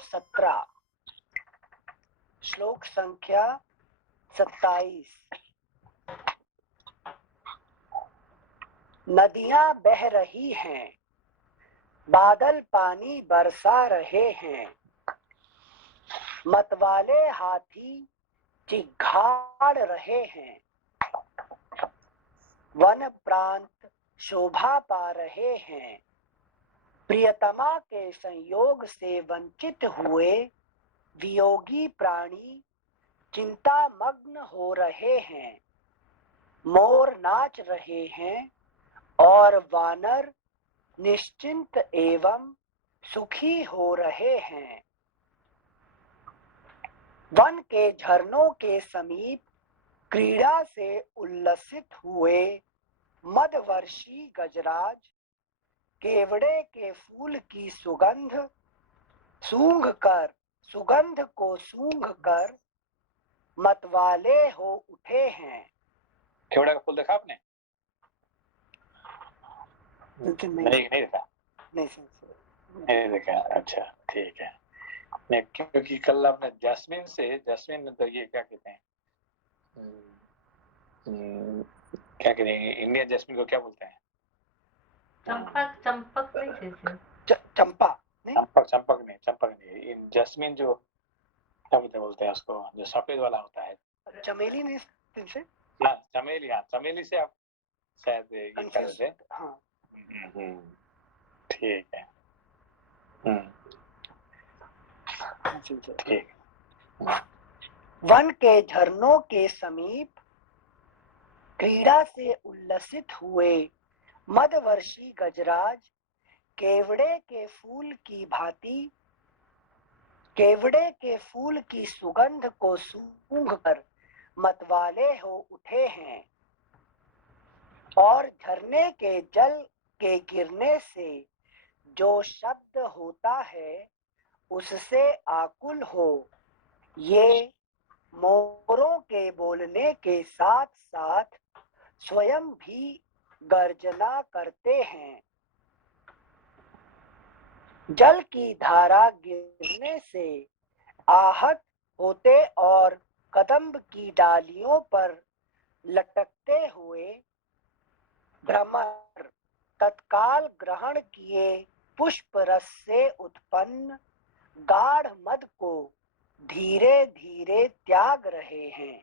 117 श्लोक संख्या 27। नदियां बह रही हैं, बादल पानी बरसा रहे हैं, मतवाले हाथी चिघाड़ रहे हैं, वन प्रांत शोभा पा रहे हैं, प्रियतमा के संयोग से वंचित हुए वियोगी प्राणी चिंता मग्न हो रहे हैं, मोर नाच रहे हैं और वानर निश्चिंत एवं सुखी हो रहे हैं। वन के झरनों के समीप क्रीड़ा से उल्लसित हुए मदवर्षी गजराज केवड़े के फूल की सुगंध को सूंघ कर मतवाले हो उठे हैं। केवड़ा का फूल देखा आपने? नहीं देखा। नहीं देखा, अच्छा ठीक है। नहीं, क्योंकि कल आपने जैस्मिन में तो ये क्या कहते हैं, क्या कहते हैं इंडियन जैस्मिन को क्या बोलते हैं? चंपक नहीं, चंपक नहीं, जैस्मिन जो क्या बोलते हैं उसको, जो सफेद वाला होता है, चमेली नहीं से? हाँ चमेली से आप शायद ये कर रहे थे। हाँ ठीक है, ठीक। वन के झरनों के समीप क्रीड़ा से उल्लसित हुए मदवर्षी गजराज केवड़े के फूल की सुगंध को सूंघकर मतवाले हो उठे हैं और झरने के जल के गिरने से जो शब्द होता है उससे आकुल हो ये मोरों के बोलने के साथ साथ स्वयं भी गर्जना करते हैं। जल की धारा गिरने से आहत होते और कदम्ब की डालियों पर लटकते हुए भ्रमर तत्काल ग्रहण किए पुष्प रस से उत्पन्न गाढ़ मद को धीरे धीरे त्याग रहे हैं।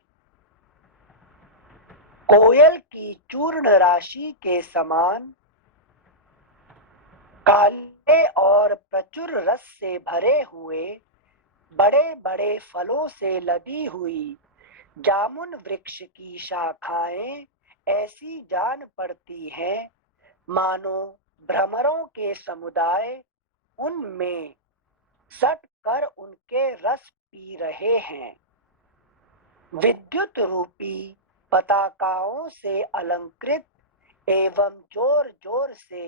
कोयल की चूर्ण राशि के समान काले और प्रचुर रस से भरे हुए बड़े बड़े फलों से लदी हुई जामुन वृक्ष की शाखाएं ऐसी जान पड़ती हैं मानो भ्रमरों के समुदाय उनमें सट कर उनके रस पी रहे हैं। विद्युत रूपी पताकाओं से अलंकृत एवं जोर जोर से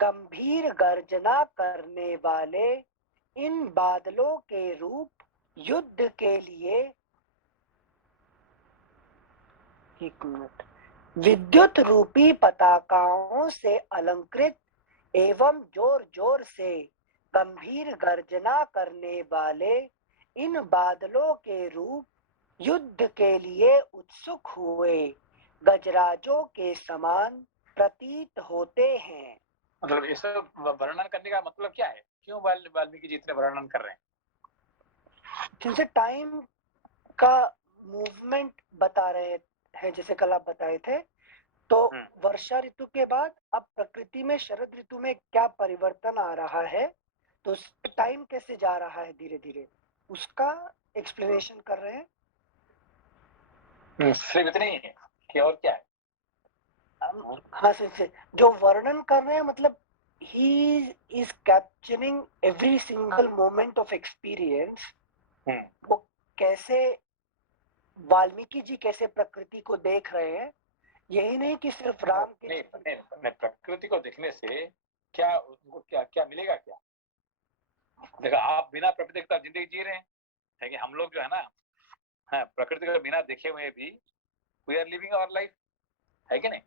गंभीर गर्जना करने वाले इन बादलों के रूप युद्ध के लिए विद्युत रूपी पताकाओं से अलंकृत एवं जोर जोर से गंभीर गर्जना करने वाले इन बादलों के रूप युद्ध के लिए उत्सुक हुए गजराजों के समान प्रतीत होते हैं। मतलब ये सब वर्णन करने का मतलब क्या है? क्यों वाल्मीकि जी इतने वर्णन कर रहे हैं? जिनसे टाइम का मूवमेंट बता रहे हैं, जैसे कल आप बताए थे, तो वर्षा ऋतु के बाद अब प्रकृति में शरद ऋतु में क्या परिवर्तन आ रहा है, तो टाइम कैसे जा रहा है धीरे धीरे, उसका एक्सप्लेनेशन कर रहे हैं। सिर्फ इतना ही है कि और क्या है? हाँ सर, जो वर्णन कर रहे हैं मतलब he is capturing every single moment of experience। वो कैसे वाल्मीकि जी कैसे प्रकृति को देख रहे हैं, यही नहीं कि सिर्फ राम के नहीं, प्रकृति को देखने से क्या उनको क्या मिलेगा? क्या देखा, आप बिना प्रकृति के जिंदगी जी रहे हैं कि हम लोग जो है ना, हाँ, प्रकृति को बिना देखे हुए भी we are living our life, है कि नहीं?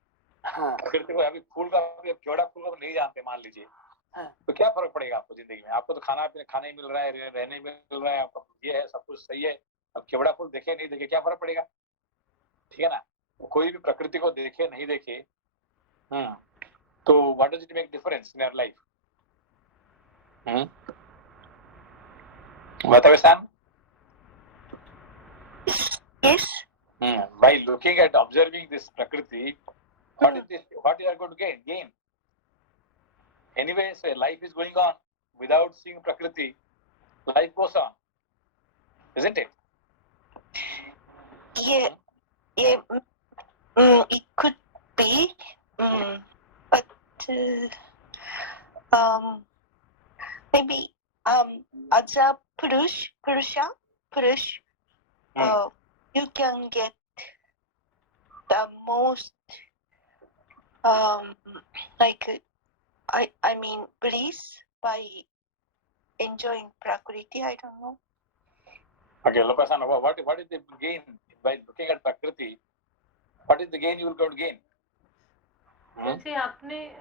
हाँ। प्रकृति को अभी फूल का केवड़ा फूल को नहीं जानते, मान लीजिए, हाँ। तो क्या फर्क पड़ेगा आपको जिंदगी में? आपको तो खाने मिल रहा है, रहने मिल रहा है, आपका ये है, सब कुछ सही है। अब केवड़ा फूल देखे नहीं देखे क्या फर्क पड़ेगा? ठीक है ना? कोई भी प्रकृति को देखे नहीं देखे, तो what does it make difference in your life? बताओ Sam. Yes. By looking at observing this prakriti, what you are going to gain? Anyway, so life is going on without seeing prakriti. Life goes on, isn't it? Yeah. It could be, but maybe as a Purusha, you can get the most I mean bliss by enjoying Prakriti. I don't know. Okay, Lokasan, what is the gain by looking at Prakriti? What is the gain you will go to gain? जैसे आपने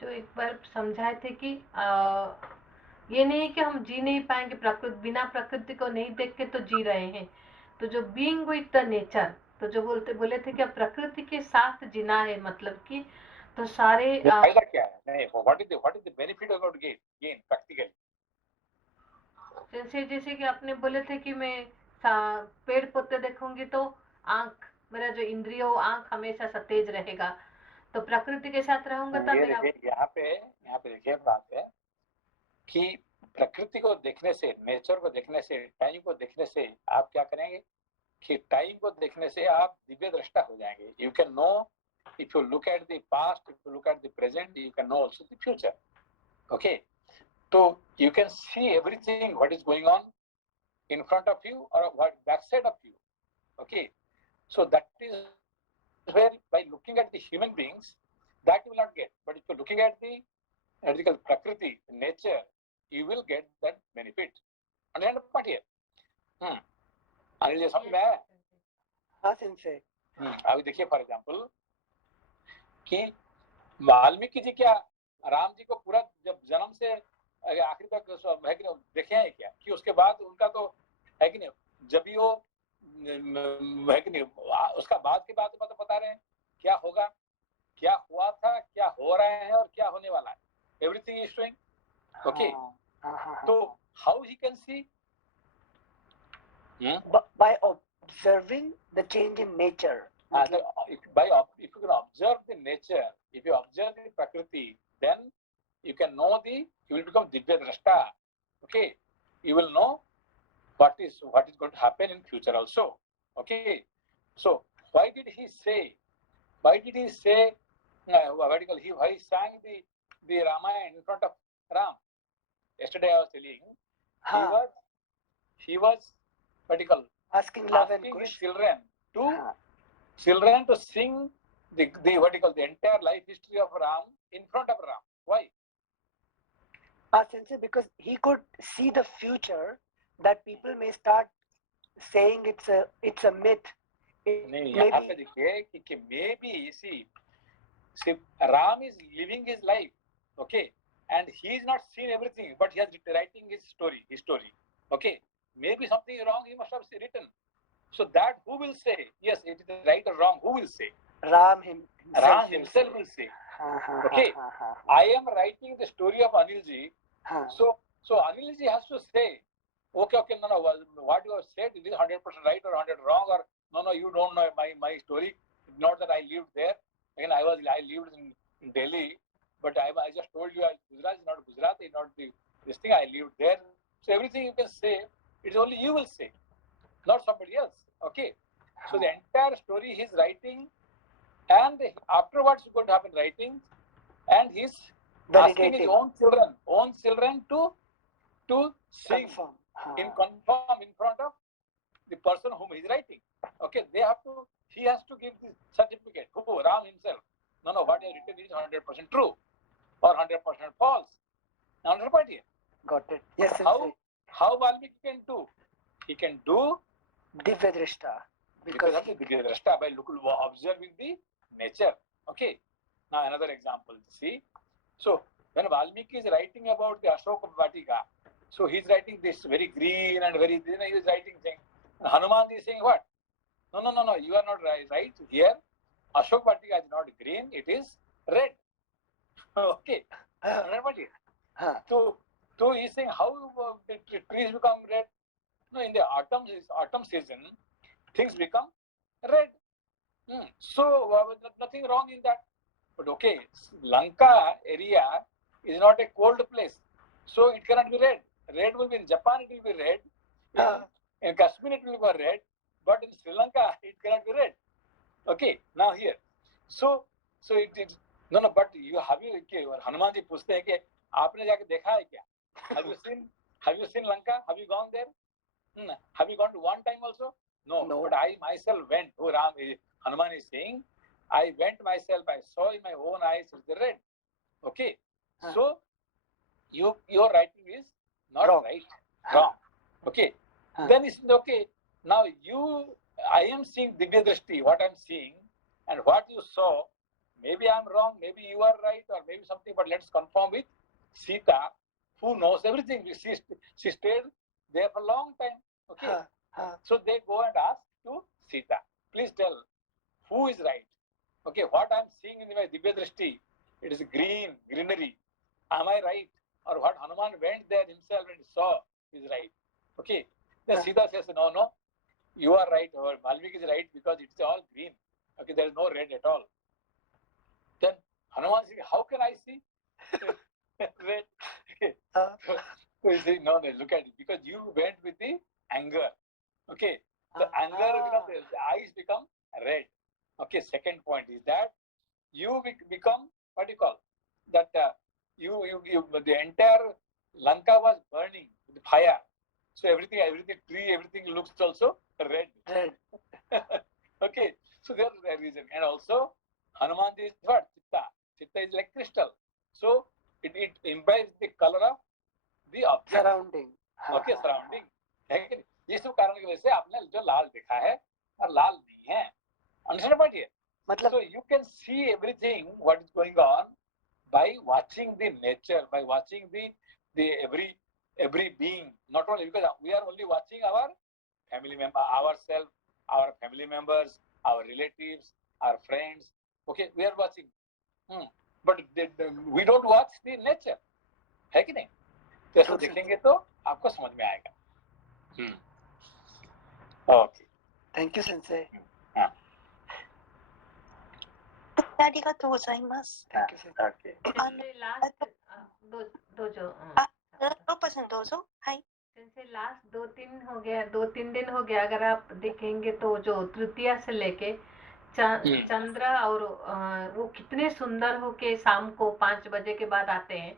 जो एक बार समझाए थे कि ये नहीं कि हम जी नहीं पाएंगे प्रकृति, बिना प्रकृति को नहीं देख के तो जी रहे हैं। तो जो बीइंग विद द नेचर, तो जो बोले थे कि प्रकृति के साथ जीना है, मतलब कि तो सारे फायदा क्या है? नहीं, what is the benefit about gain practically? जैसे कि आपने बोले थे कि मैं पेड़ पौधे देखूंगी तो आंख, मेरा जो इंद्रिय हो, आंख हमेशा सतेज रहेगा। तो प्रकृति के साथ रहूंगा तब मेरा यहाँ पे देखिए बात है कि प्रकृति को देखने से, नेचर को देखने से, टाइम को देखने से आप क्या करेंगे कि टाइम को देखने से आप दिव्य दृष्टा हो जाएंगे। You can know, if you look at the past, if you look at the present, you can know also the future. Okay, तो you can see everything what is going on in front of you or what backside of you. Okay, so that is where by looking at the human beings that you will not get, but if you're looking at the prakriti, nature, you will get that benefit. Understand the point here? Anil ji समझ में आया? हाँ सिंसे। अभी देखिए for example कि वाल्मीकि जी क्या राम जी को पूरा जब जन्म से आखिर तक है कि नहीं देखे हैं क्या, कि उसके बाद उनका तो है कि नहीं, जब भी वो है कि नहीं उसका बाद के बाद मतलब बता रहे हैं क्या होगा, क्या हुआ था, क्या हो रहा है और क्या होने वाला है। Everything is showing. ओके, तो how he can see? By observing the change in nature. If you can observe the nature, if you observe the prakriti, then you can know you will become divya drashta. Okay, you will know what is going to happen in future also. Okay, so why did he say why he sang the Ramayana in front of Ram? Yesterday I was telling, he was vertical asking love and his kush children to sing the entire life history of Ram in front of Ram. Why? Sensei, because he could see the future that people may start saying it's a myth. यहाँ पे देखिए कि maybe see Ram is living his life, okay, and he is not seen everything, but he is writing his story. Okay, maybe something wrong he must have written. So that who will say yes it is right or wrong? Who will say? Ram himself will say. Okay, I am writing the story of Anilji. So Anilji has to say, okay, no, what you have said is 100% right or 100 wrong, or no, you don't know my story. Not that I lived there. Again, I lived in Delhi, but I just told you Gujarat is not Gujarati, not this thing. I lived there. So everything you can say, it's only you will say, not somebody else. Okay. So the entire story he's writing, and afterwards is going to happen writing, and he's asking his own children to sing in front of the person whom he's writing. Okay, he has to give the certificate. Who? Ram himself. No, what he has written is 100% true or 100% false. Understand here? Got it. Yes. How Valmiki can do? He can do Divya Drishta. Because of the Divya Drishta, by observing the nature. Okay. Now another example. See, so when Valmiki is writing about the Ashoka Vatika, so he's writing this very green and very, you know, he's writing thing. Hanuman is saying what? No, you are not right. Here, Ashoka Vatika is not green, it is red. Okay. So he's saying how the trees become red? No, in the autumn season, things become red. So nothing wrong in that. But okay, Lanka area is not a cold place, so it cannot be red. Red will be in Japan, it will be red. In Kashmir, it will be red. But in Sri Lanka, it cannot be red. Okay, now here. So it no, but you have you Hanuman ji पूछते हैं कि आपने जाके देखा है क्या? Have you seen Lanka? Have you gone there? Have you gone to one time also? No. But I myself went. Oh, Hanuman is saying, I went myself. I saw in my own eyes it's the red. Okay. So your writing is not Wrong. right. Wrong. Okay. Then it's okay. Now I am seeing Divya Drishti, what I'm seeing, and what you saw. Maybe I'm wrong. Maybe you are right, or maybe something. But let's confirm with Sita, who knows everything. She stayed there for a long time. Okay. So they go and ask to Sita, please tell who is right. Okay, what I'm seeing in my Divya Drishti, it is greenery. Am I right? Or what Hanuman went there himself and saw is right. Okay. Then Sita says, no, you are right. Or Valmiki is right because it's all green. Okay, there is no red at all. Then Hanuman says, how can I see red? So he says, no, look at it. Because you went with the anger. Okay. So anger becomes, the eyes become red. Okay. Second point is that you become, what do you call that? The entire Lanka was burning with fire. So everything, tree, everything looks also red. Okay. So there's a reason. And also, Hanuman is what? Chitta. Chitta is like crystal. So it imbibes the color of the object. Surrounding. Okay, surrounding. ये सब कारण की वजह से आपने जो लाल देखा है और लाल नहीं है. Understand what here? So you can see everything what is going on by watching the nature, by watching the every being. Not only because we are only watching our family member, ourselves, our family members, our relatives, our friends. Okay, we are watching. But we don't watch the nature. है कि नहीं? तो ऐसा देखेंगे तो आपको समझ में आएगा. Okay. Thank you, Sensei. ありがとうございます。 Thank you, Sensei. Okay. जैसे लास्टロッパさんどうぞ。はい。 जैसे लास्ट 2-3 दिन हो गया अगर आप देखेंगे तो जो तृतीया से लेके चंद्र और वो कितने सुंदर हो के शाम को 5 बजे के बाद आते हैं.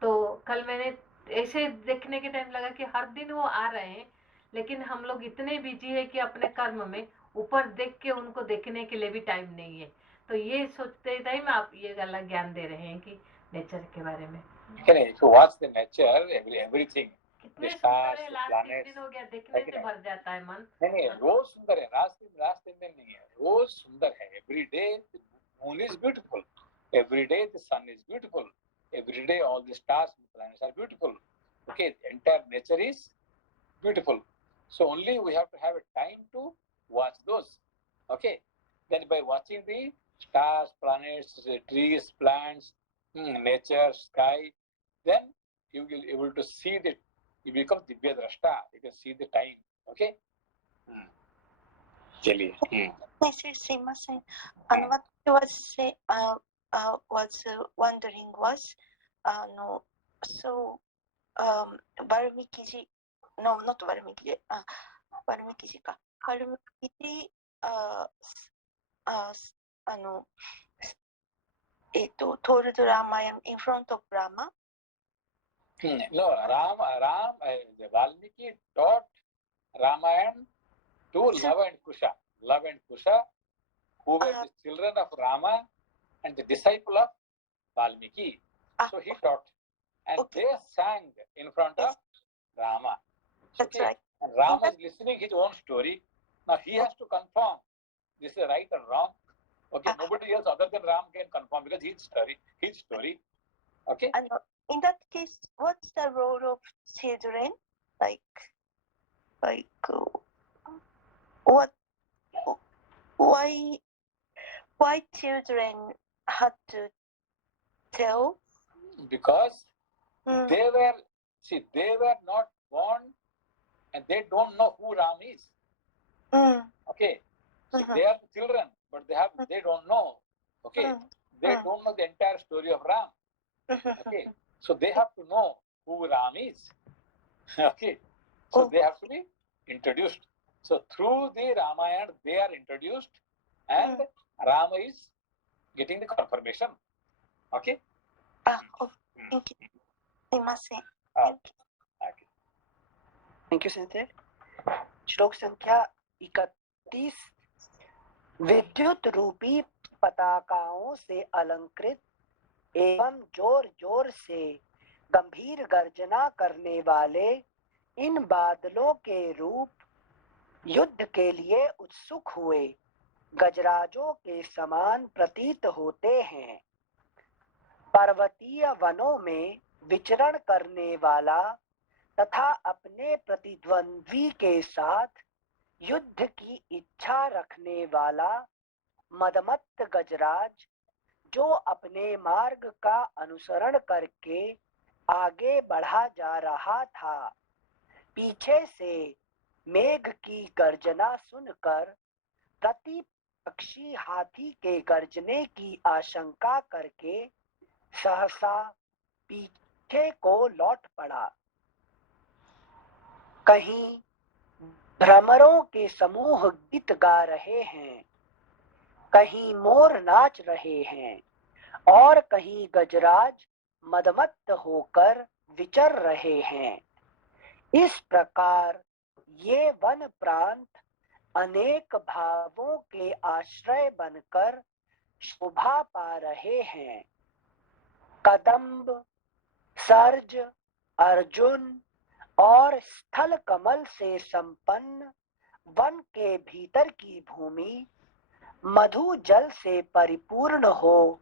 तो कल मैंने ऐसे देखने के टाइम लगा कि हर दिन वो आ रहे हैं, लेकिन हम लोग इतने बिजी है कि अपने कर्म में ऊपर देख के उनको देखने के लिए भी टाइम नहीं है. तो ये सोचते टाइम आप ये गलत ज्ञान दे रहे हैं कि नेचर के बारे में. If you watch the nature, everything. कितने सुंदर है. लास्ट 3 दिन हो गया, देखने से भर जाता है मन. नहीं, रोज सुंदर है. लास्ट 3 दिन नहीं है, रोज सुंदर है. Every day the moon is beautiful. Every day the sun is beautiful. Every day all the stars and planets are beautiful. Okay, the entire nature is beautiful. So only we have to have a time to watch those. Okay, then by watching the stars, planets, trees, plants, nature, sky, then you will able to see that you become Divya Drashta. You can see the time. Okay. चलिए. すいません。私was wondering was so Valmiki no not Valmiki Valmiki か Valmiki told Ramayana in front of Rama. No, Valmiki taught Ramayana to Lava and Kusha, who were the children of Rama and the disciple of Valmiki. So he taught, and they sang in front of Rama. That's right. And Rama is listening his own story. Now he has to confirm this is right or wrong. Okay, nobody else other than Ram can confirm because his story. Okay. And in that case, what's the role of children? Like what? Why children had to tell? Because Mm, they were not born and they don't know who Ram is. mm, Okay. So Mhm. they are the children, but they don't know. Okay. mm, They mm. don't know the entire story of Ram. Okay. So they have to know who Ram is. Okay. So Oh. they have to be introduced. So through the Ramayana, they are introduced and Rama is getting the confirmation. Okay. Oh, thank you. すいません。 Okay. Thank you Sanjay. श्लोक संख्या 31। विद्युत रूपी पताकाओं से अलंकृत एवं जोर जोर से गंभीर गर्जना करने वाले इन बादलों के रूप युद्ध के लिए उत्सुक हुए गजराजों के समान प्रतीत होते हैं। पर्वतीय वनों में विचरण करने वाला तथा अपने प्रतिद्वंद्वी के साथ युद्ध की इच्छा रखने वाला मदमत्त गजराज जो अपने मार्ग का अनुसरण करके आगे बढ़ा जा रहा था, पीछे से मेघ की गर्जना सुनकर प्रतिपक्षी हाथी के गर्जने की आशंका करके सहसा पीछे को लौट पड़ा। कहीं भ्रमरों के समूह गीत गा रहे हैं, कहीं मोर नाच रहे हैं और कहीं गजराज मदमत्त होकर विचर रहे हैं। इस प्रकार ये वन प्रांत अनेक भावों के आश्रय बनकर शोभा पा रहे हैं। कदम्ब, सर्ज, अर्जुन और स्थल कमल से संपन्न वन के भीतर की भूमि मधु जल से परिपूर्ण हो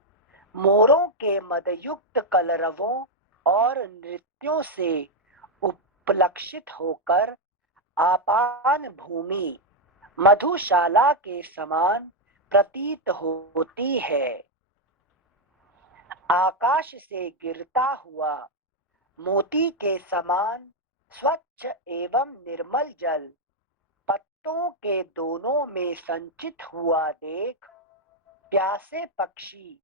मोरों के मदयुक्त कलरवों और नृत्यों से उपलक्षित होकर आपान भूमि मधुशाला के समान प्रतीत होती है। आकाश से गिरता हुआ मोती के समान स्वच्छ एवं निर्मल जल पत्तों के दोनों में संचित हुआ देख प्यासे पक्षी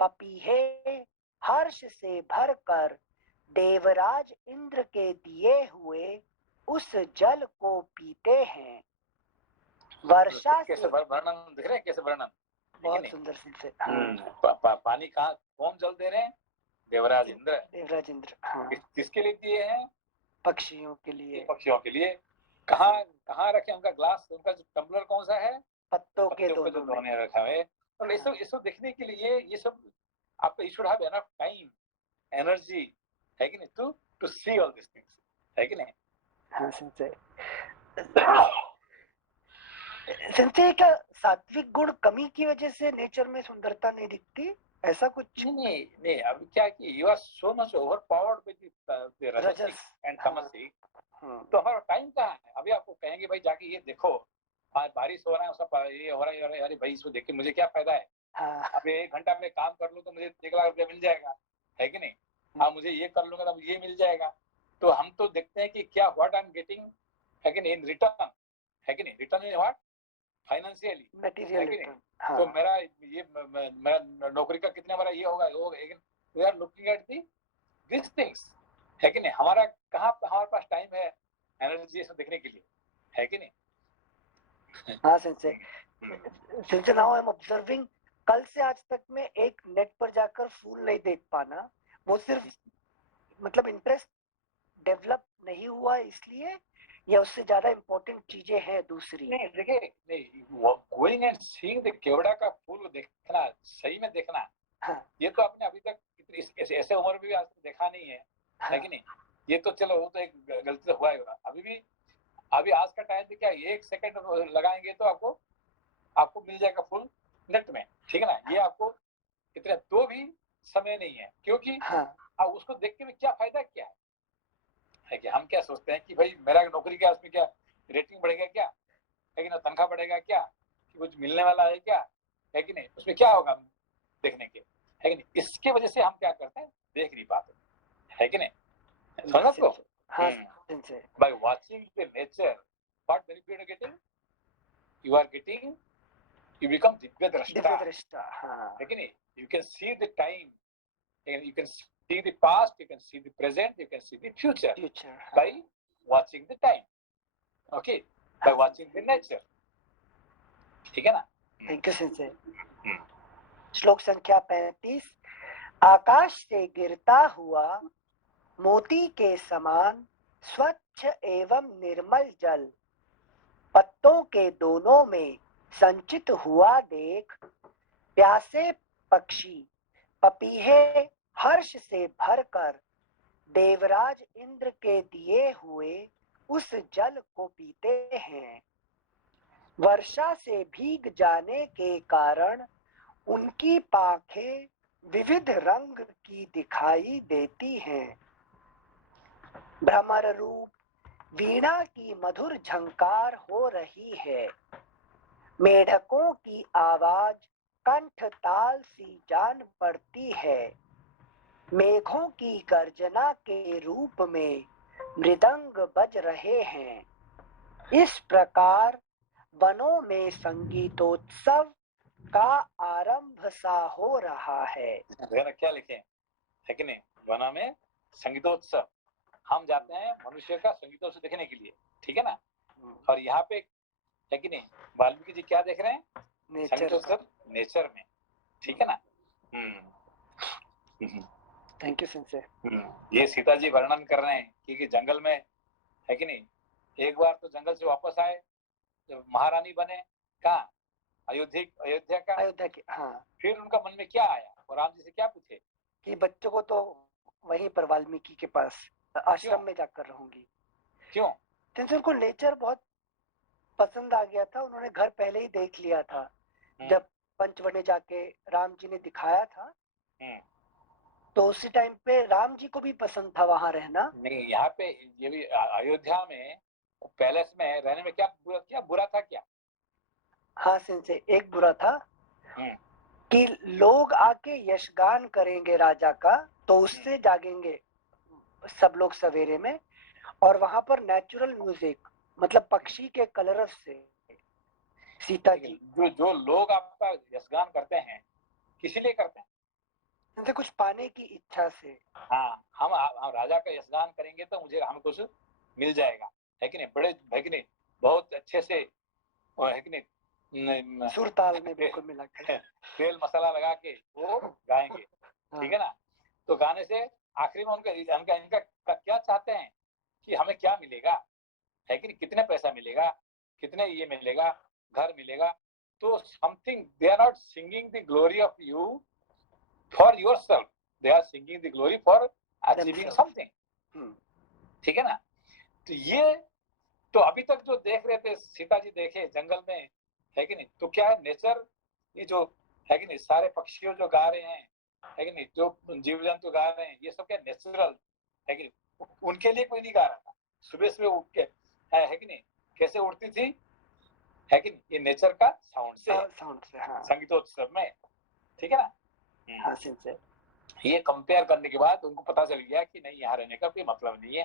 पपीहे हर्ष से भरकर देवराज इंद्र के दिए हुए उस जल को पीते हैं। वर्षा कैसे से वर्णन दिख रहे हैं, कैसे वर्णन बहुत सुंदर से पानी कहाँ कौन जल दे रहे हैं? देवराज इंद्र। देवराज इंद्र, हाँ, किसके लिए दिए हैं? पक्षियों के लिए। पक्षियों के लिए। कहाँ कहाँ रखे उनका ग्लास, उनका जो टम्बलर कौन सा है? पत्तों के दोनों में रखा है। और ये सब देखने के लिए ये सब आपका you should have enough time, energy, है कि नहीं, to see all this things, है कि नहीं? हाँ संजय। संजय, क्या सात्विक गुण कमी की वजह से नेचर में सुंदरता नहीं दिखती? ऐसा कुछ नहीं। अभी क्या कि you are so much overpowered with the rajasic and tamasic. तो हमारा टाइम कहाँ है? अभी आपको कहेंगे भाई जाके ये देखो, आज बारिश हो रहा है, उसका ये हो रहा है, अरे भाई इसको देख के मुझे क्या फायदा है? अब 1 घंटा में काम कर लूं तो मुझे 1 लाख रुपया मिल जाएगा, है कि नहीं? हाँ, मुझे ये कर लूंगा तो मुझे ये मिल जाएगा। तो हम तो देखते हैं कि क्या व्हाट आई एम गेटिंग, है कि नहीं, इन रिटर्न, है कि नहीं? Return in what? Financially, material return. तो मेरा ये मेरा नौकरी का कितना बड़ा ये होगा, लेकिन we are looking at this things, है कि नहीं? हमारा कहाँ हमारे पास टाइम है एनर्जी सब देखने के लिए, है कि नहीं? हाँ Sanjay. Sanjay, now I am observing, कल से आज तक में एक नेट पर जाकर फूल नहीं देख पाना, वो सिर्फ मतलब इंटरेस्ट डेवलप नहीं हुआ इसलिए, या उससे ज्यादा इम्पोर्टेंट चीजें हैं दूसरी? नहीं देखिए, नहीं गोइंग एंड सीइंग द केवड़ा का फूल देखना, सही में देखना, हाँ, ये तो आपने अभी तक ऐसे उम्र में भी आज तक देखा नहीं है, हाँ, है कि नहीं? ये तो चलो वो तो एक गलती हुआ ही होगा। अभी आज का टाइम पे क्या 1 सेकंड लगाएंगे तो आपको मिल जाएगा फूल नेट में, ठीक है ना? ये आपको कितने तो भी समय नहीं है, क्योंकि हाँ अब उसको देख के क्या फायदा क्या है कि हम क्या सोचते हैं कि भाई मेरा नौकरी क्या, उसमें क्या रेटिंग बढ़ेगा क्या, है कि ना, तनख्वाह बढ़ेगा क्या, कि कुछ मिलने वाला है क्या, है कि नहीं, उसमें क्या होगा देखने के, है कि नहीं। इसके वजह से हम क्या करते हैं, देख नहीं पाते, है कि नहीं, समझ को। हाँ सिंसे By watching the nature, what benefit are getting? You are getting, you become Divya Divya दृष्टा, दृष्टा। हाँ है कि नहीं। You can see the time, you can see the past, you can see the present, you can see the future future. by watching the time, okay, by watching the nature, ठीक है ना। Thank you सिंसे। हम्म। श्लोक संख्या 35। आकाश से गिरता हुआ मोती के समान स्वच्छ एवं निर्मल जल पत्तों के दोनों में संचित हुआ देख प्यासे पक्षी पपीहे हर्ष से भरकर देवराज इंद्र के दिए हुए उस जल को पीते हैं। वर्षा से भीग जाने के कारण उनकी पाखें विविध रंग की दिखाई देती हैं। भ्रमर रूप वीणा की मधुर झंकार हो रही है। मेढकों की आवाज कंठ ताल सी जान पड़ती है। मेघों की गर्जना के रूप में मृदंग बज रहे हैं। इस प्रकार वनों में संगीतोत्सव का आरंभ सा हो रहा है। क्या लिखे, है कि नहीं, वना में संगीतोत्सव, हम जाते हैं मनुष्य का संगीतोत्सव देखने के लिए, ठीक है ना। और यहाँ पे है कि नहीं, वाल्मीकि जी क्या देख रहे हैं, संगीतोत्सव नेचर में, ठीक है ना। थैंक यू सिंसे। ये सीता जी वर्णन कर रहे हैं कि जंगल में, है कि नहीं, एक बार तो जंगल से वापस आए, जब महारानी बने, कहाँ, अयोध्या का, अयोध्या की। हाँ फिर उनका मन में क्या आया और राम जी से क्या पूछे कि बच्चों को तो वहीं पर वाल्मीकि के पास आश्रम में जाकर रहूंगी। क्यों, क्योंकि उनको नेचर बहुत पसंद आ गया था। उन्होंने घर पहले ही देख लिया था जब पंचवटी जाके राम जी ने दिखाया था, तो उसी टाइम पे राम जी को भी पसंद था वहां रहना। नहीं, यहाँ पे ये भी अयोध्या में पैलेस में रहने में क्या बुरा था क्या। हाँ सिंसे, एक बुरा था कि लोग आके यशगान करेंगे राजा का, तो उससे जागेंगे सब लोग सवेरे में, और वहां पर नेचुरल म्यूजिक मतलब पक्षी के कलरव से सीता जी। जो लोग आपका यशगान करते हैं किसी लिए करते हैं, इनसे कुछ पाने की इच्छा से। हाँ, हम राजा का यशगान करेंगे तो मुझे हमें कुछ मिल जाएगा, है कि नहीं, बड़े, है कि नहीं, बहुत अच्छे से, है कि नहीं, सुर ताल में बिल्कुल मिला के तेल मसाला लगा के वो गाएंगे, ठीक है ना। तो गाने से आखिरी में इनका क्या चाहते हैं कि हमें क्या मिलेगा, है कि नहीं, कितने पैसा मिलेगा, कितने ये मिलेगा, घर मिलेगा। तो something, they are not singing the glory of you for yourself, they are singing the glory for achieving something, ठीक है ना। तो ये तो अभी तक जो देख रहे थे सीता जी देखे जंगल में, है कि नहीं, तो क्या है, नेचर, ये जो है कि नहीं, सारे पक्षियों जो गा रहे हैं, है कि नहीं, जो जीव जंतु गा रहे हैं, ये सब क्या नेचुरल, है कि नहीं, उनके लिए कोई नहीं गा रहा था। सुबह सुबह उठ के, है कि नहीं, कैसे उठती थी, है कि नहीं, ये नेचर का साउंड से, हाँ। संगीतोत्सव में, ठीक है ना। हाँ सिंसे। ये कंपेयर करने के बाद उनको पता चल गया कि नहीं, यहाँ रहने का कोई मतलब नहीं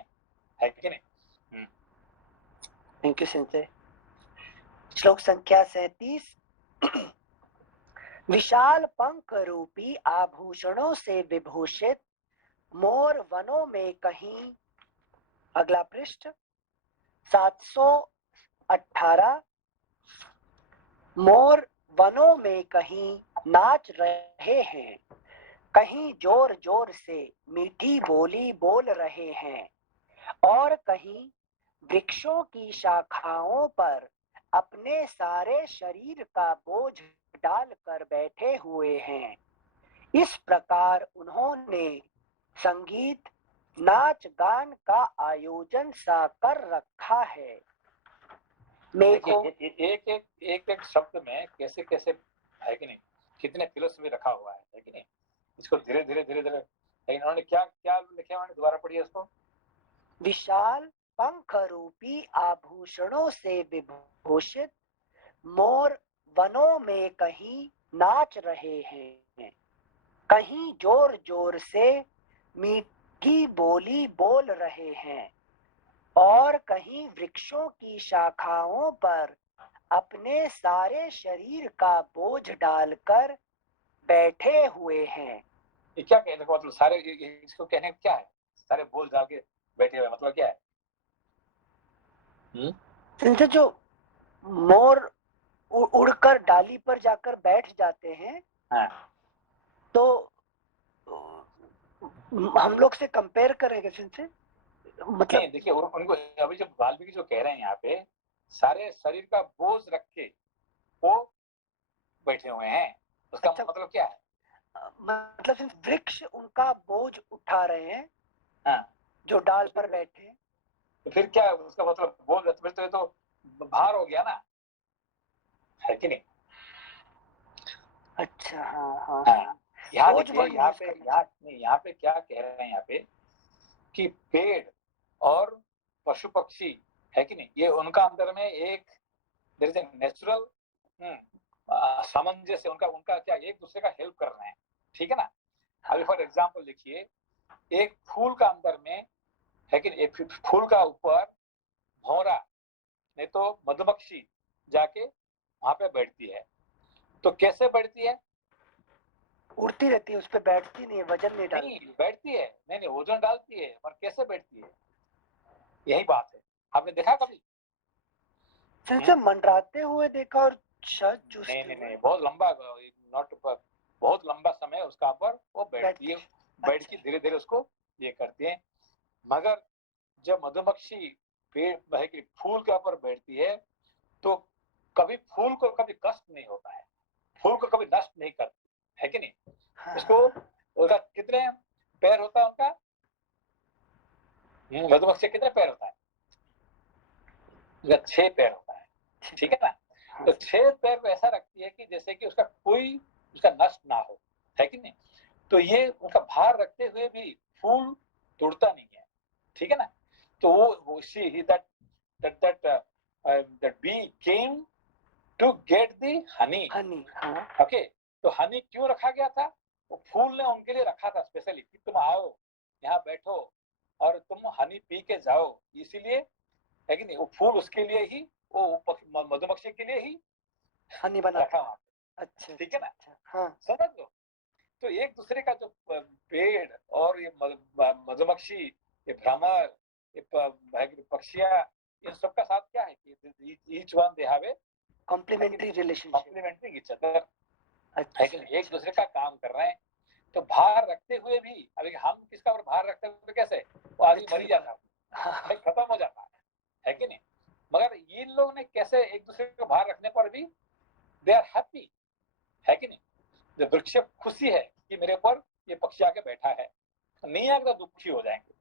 है कि नहीं। थैंक यू सिंसे। श्लोक संख्या 37। विशाल पंख रूपी आभूषणों से विभूषित मोर वनों में कहीं, अगला पृष्ठ 718। मोर वनों में कहीं नाच रहे हैं, कहीं जोर जोर से मीठी बोली बोल रहे हैं, और कहीं वृक्षों की शाखाओं पर अपने सारे शरीर का बोझ डालकर बैठे हुए हैं। इस प्रकार उन्होंने संगीत नाच गान का आयोजन सा कर रखा है। मेघों एक शब्द में कैसे कैसे, है कि नहीं, कितने फिलोसफी रखा हुआ है कि नहीं। इसको धीरे धीरे धीरे धीरे, लेकिन उन्होंने क्या क्या लिखे, उन्होंने दोबारा पढ़िए इसको। विशाल पंख रूपी आभूषणों से विभूषित मोर वनों में कहीं नाच रहे हैं, कहीं जोर जोर से मीठी बोली बोल रहे हैं, और कहीं वृक्षों की शाखाओं पर अपने सारे शरीर का बोझ डालकर बैठे हुए हैं। ये क्या कहने का मतलब, सारे इसको कहने का क्या है, सारे बोझ डाल के बैठे हुए, मतलब क्या है? इनसे जो मोर उड़कर डाली पर जाकर बैठ जाते हैं, हाँ। तो हम लोग से कंपेयर करेंगे इनसे, मतलब नहीं देखिए, उनको अभी जो वाल्मीकि जो कह रहे हैं यहाँ पे, सारे शरीर का बोझ रख के वो बैठे हुए हैं, उसका अच्छा, मतलब क्या है? मतलब सिर्फ वृक्ष उनका बोझ उठा रहे हैं, हाँ, जो डाल पर बैठे हैं। तो फिर क्या उसका मतलब, बोझ फिर तो ये तो भार हो गया ना, है कि नहीं? अच्छा, हाँ हाँ हाँ, हाँ, यहाँ बोझ देखिए, वर्ड यहाँ यूज पे करना यहाँ पे क्या कह रहे हैं यहाँ पे, कि पेड़ और पशु पक्षी, है कि नहीं, ये उनका अंदर में एक देयर इज ए नेचुरल सामंजस्य, उनका उनका क्या, एक दूसरे का हेल्प कर रहे हैं, ठीक है ना? अभी फॉर एग्जाम्पल देखिए, एक फूल का अंदर में, है कि नहीं, एक फूल का ऊपर भौरा नहीं तो मधुमक्खी जाके वहां पे बैठती है, तो कैसे बैठती है? उड़ती रहती है, उस पर बैठती नहीं है, वजन नहीं डालती। नहीं बैठती है, नहीं ओजन डालती है, और कैसे बैठती है, यही बात है। आपने देखा कभी? सिंसे मंडराते हुए देखा और शहद नहीं चूसते नहीं हुए। नहीं, बहुत लंबा, नॉट बहुत लंबा समय उसका ऊपर वो बैठती है, बैठ के अच्छा, धीरे धीरे उसको ये करती है। मगर जब मधुमक्खी पेड़ है कि फूल के ऊपर बैठती है, तो कभी फूल को कभी कष्ट नहीं होता है, फूल को कभी नष्ट नहीं करती, है कि नहीं? हाँ, उसको उसका कितने पैर होता है उनका, मधुमक्खी कितने पैर होता है? उसका 6 पैर होता है, ठीक है ना? हाँ, तो 6 पैर को ऐसा रखती है कि जैसे कि उसका कोई उसका नष्ट ना हो, है कि नहीं? तो ये उनका भार रखते हुए भी फूल तोड़ता नहीं है, ठीक है ना? तो वो see that that that that bee came to get the honey, honey, हाँ, ओके? तो हनी क्यों रखा गया था? वो फूल ने उनके लिए रखा था स्पेशली, कि तुम आओ यहाँ बैठो और तुम हनी पी के जाओ, इसीलिए, है कि नहीं? वो फूल उसके लिए ही, वो मधुमक्खी के लिए ही हनी बना। रखा वहां, अच्छा, ठीक है ना? अच्छा, हाँ, समझ लो। तो एक दूसरे का जो पेड़ और ये मधुमक्खी, ये भ्रमर, ये पक्षियां, इन सबका साथ क्या है कि each one they have a complementary relationship. Complementary each other, है कि अच्छा, नहीं? एक दूसरे का काम कर रहे हैं। तो भार रखते हुए भी, अभी हम किसका ऊपर भार रखते हुए तो कैसे वो आदमी मर ही जाता है, हाँ, खत्म हो जाता है कि नहीं? मगर इन लोग ने कैसे एक दूसरे को भार रखने पर भी दे आर हैप्पी, है कि नहीं? जो वृक्ष खुशी है कि मेरे ऊपर ये पक्षी आके बैठा है, नहीं आएगा तो दुखी हो जाएंगे,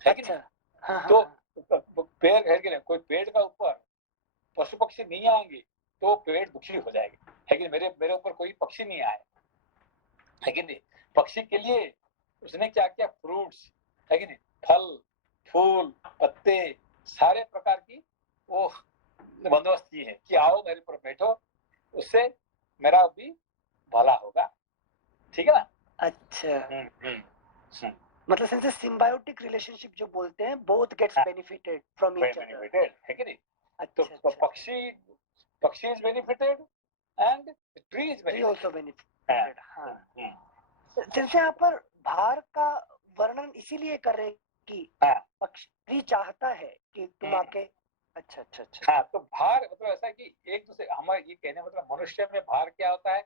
है कि अच्छा, नहीं? हाँ हाँ तो हाँ, पेड़ है कि नहीं, कोई पेड़ का ऊपर पशु पक्षी नहीं आएंगे तो पेड़ दुखी हो जाएंगे, है कि मेरे मेरे ऊपर कोई पक्षी नहीं आए, है कि नहीं? पक्षी के लिए उसने क्या क्या फ्रूट्स, है कि नहीं, फल फूल पत्ते, सारे प्रकार की वो बंदोबस्त की है कि आओ मेरे ऊपर बैठो, उससे मेरा भी भला होगा, ठीक है ना? अच्छा, मतलब सिंसे सिम्बायोटिक रिलेशनशिप जो बोलते हैं, बोथ गेट्स हाँ, benefited from each other. Benefited, है कि नहीं? तो अच्छा, अच्छा, पक्षी is benefited and tree is tree also benefited. Benefited, हाँ। जैसे यहाँ पर भार का वर्णन इसीलिए कर रहे हैं कि पक्षी चाहता है कि तुम आके। अच्छा, अच्छा, अच्छा, हाँ, तो भार मतलब ऐसा है कि एक दूसरे, हमारे ये कहने मतलब मनुष्य में भार क्या होता है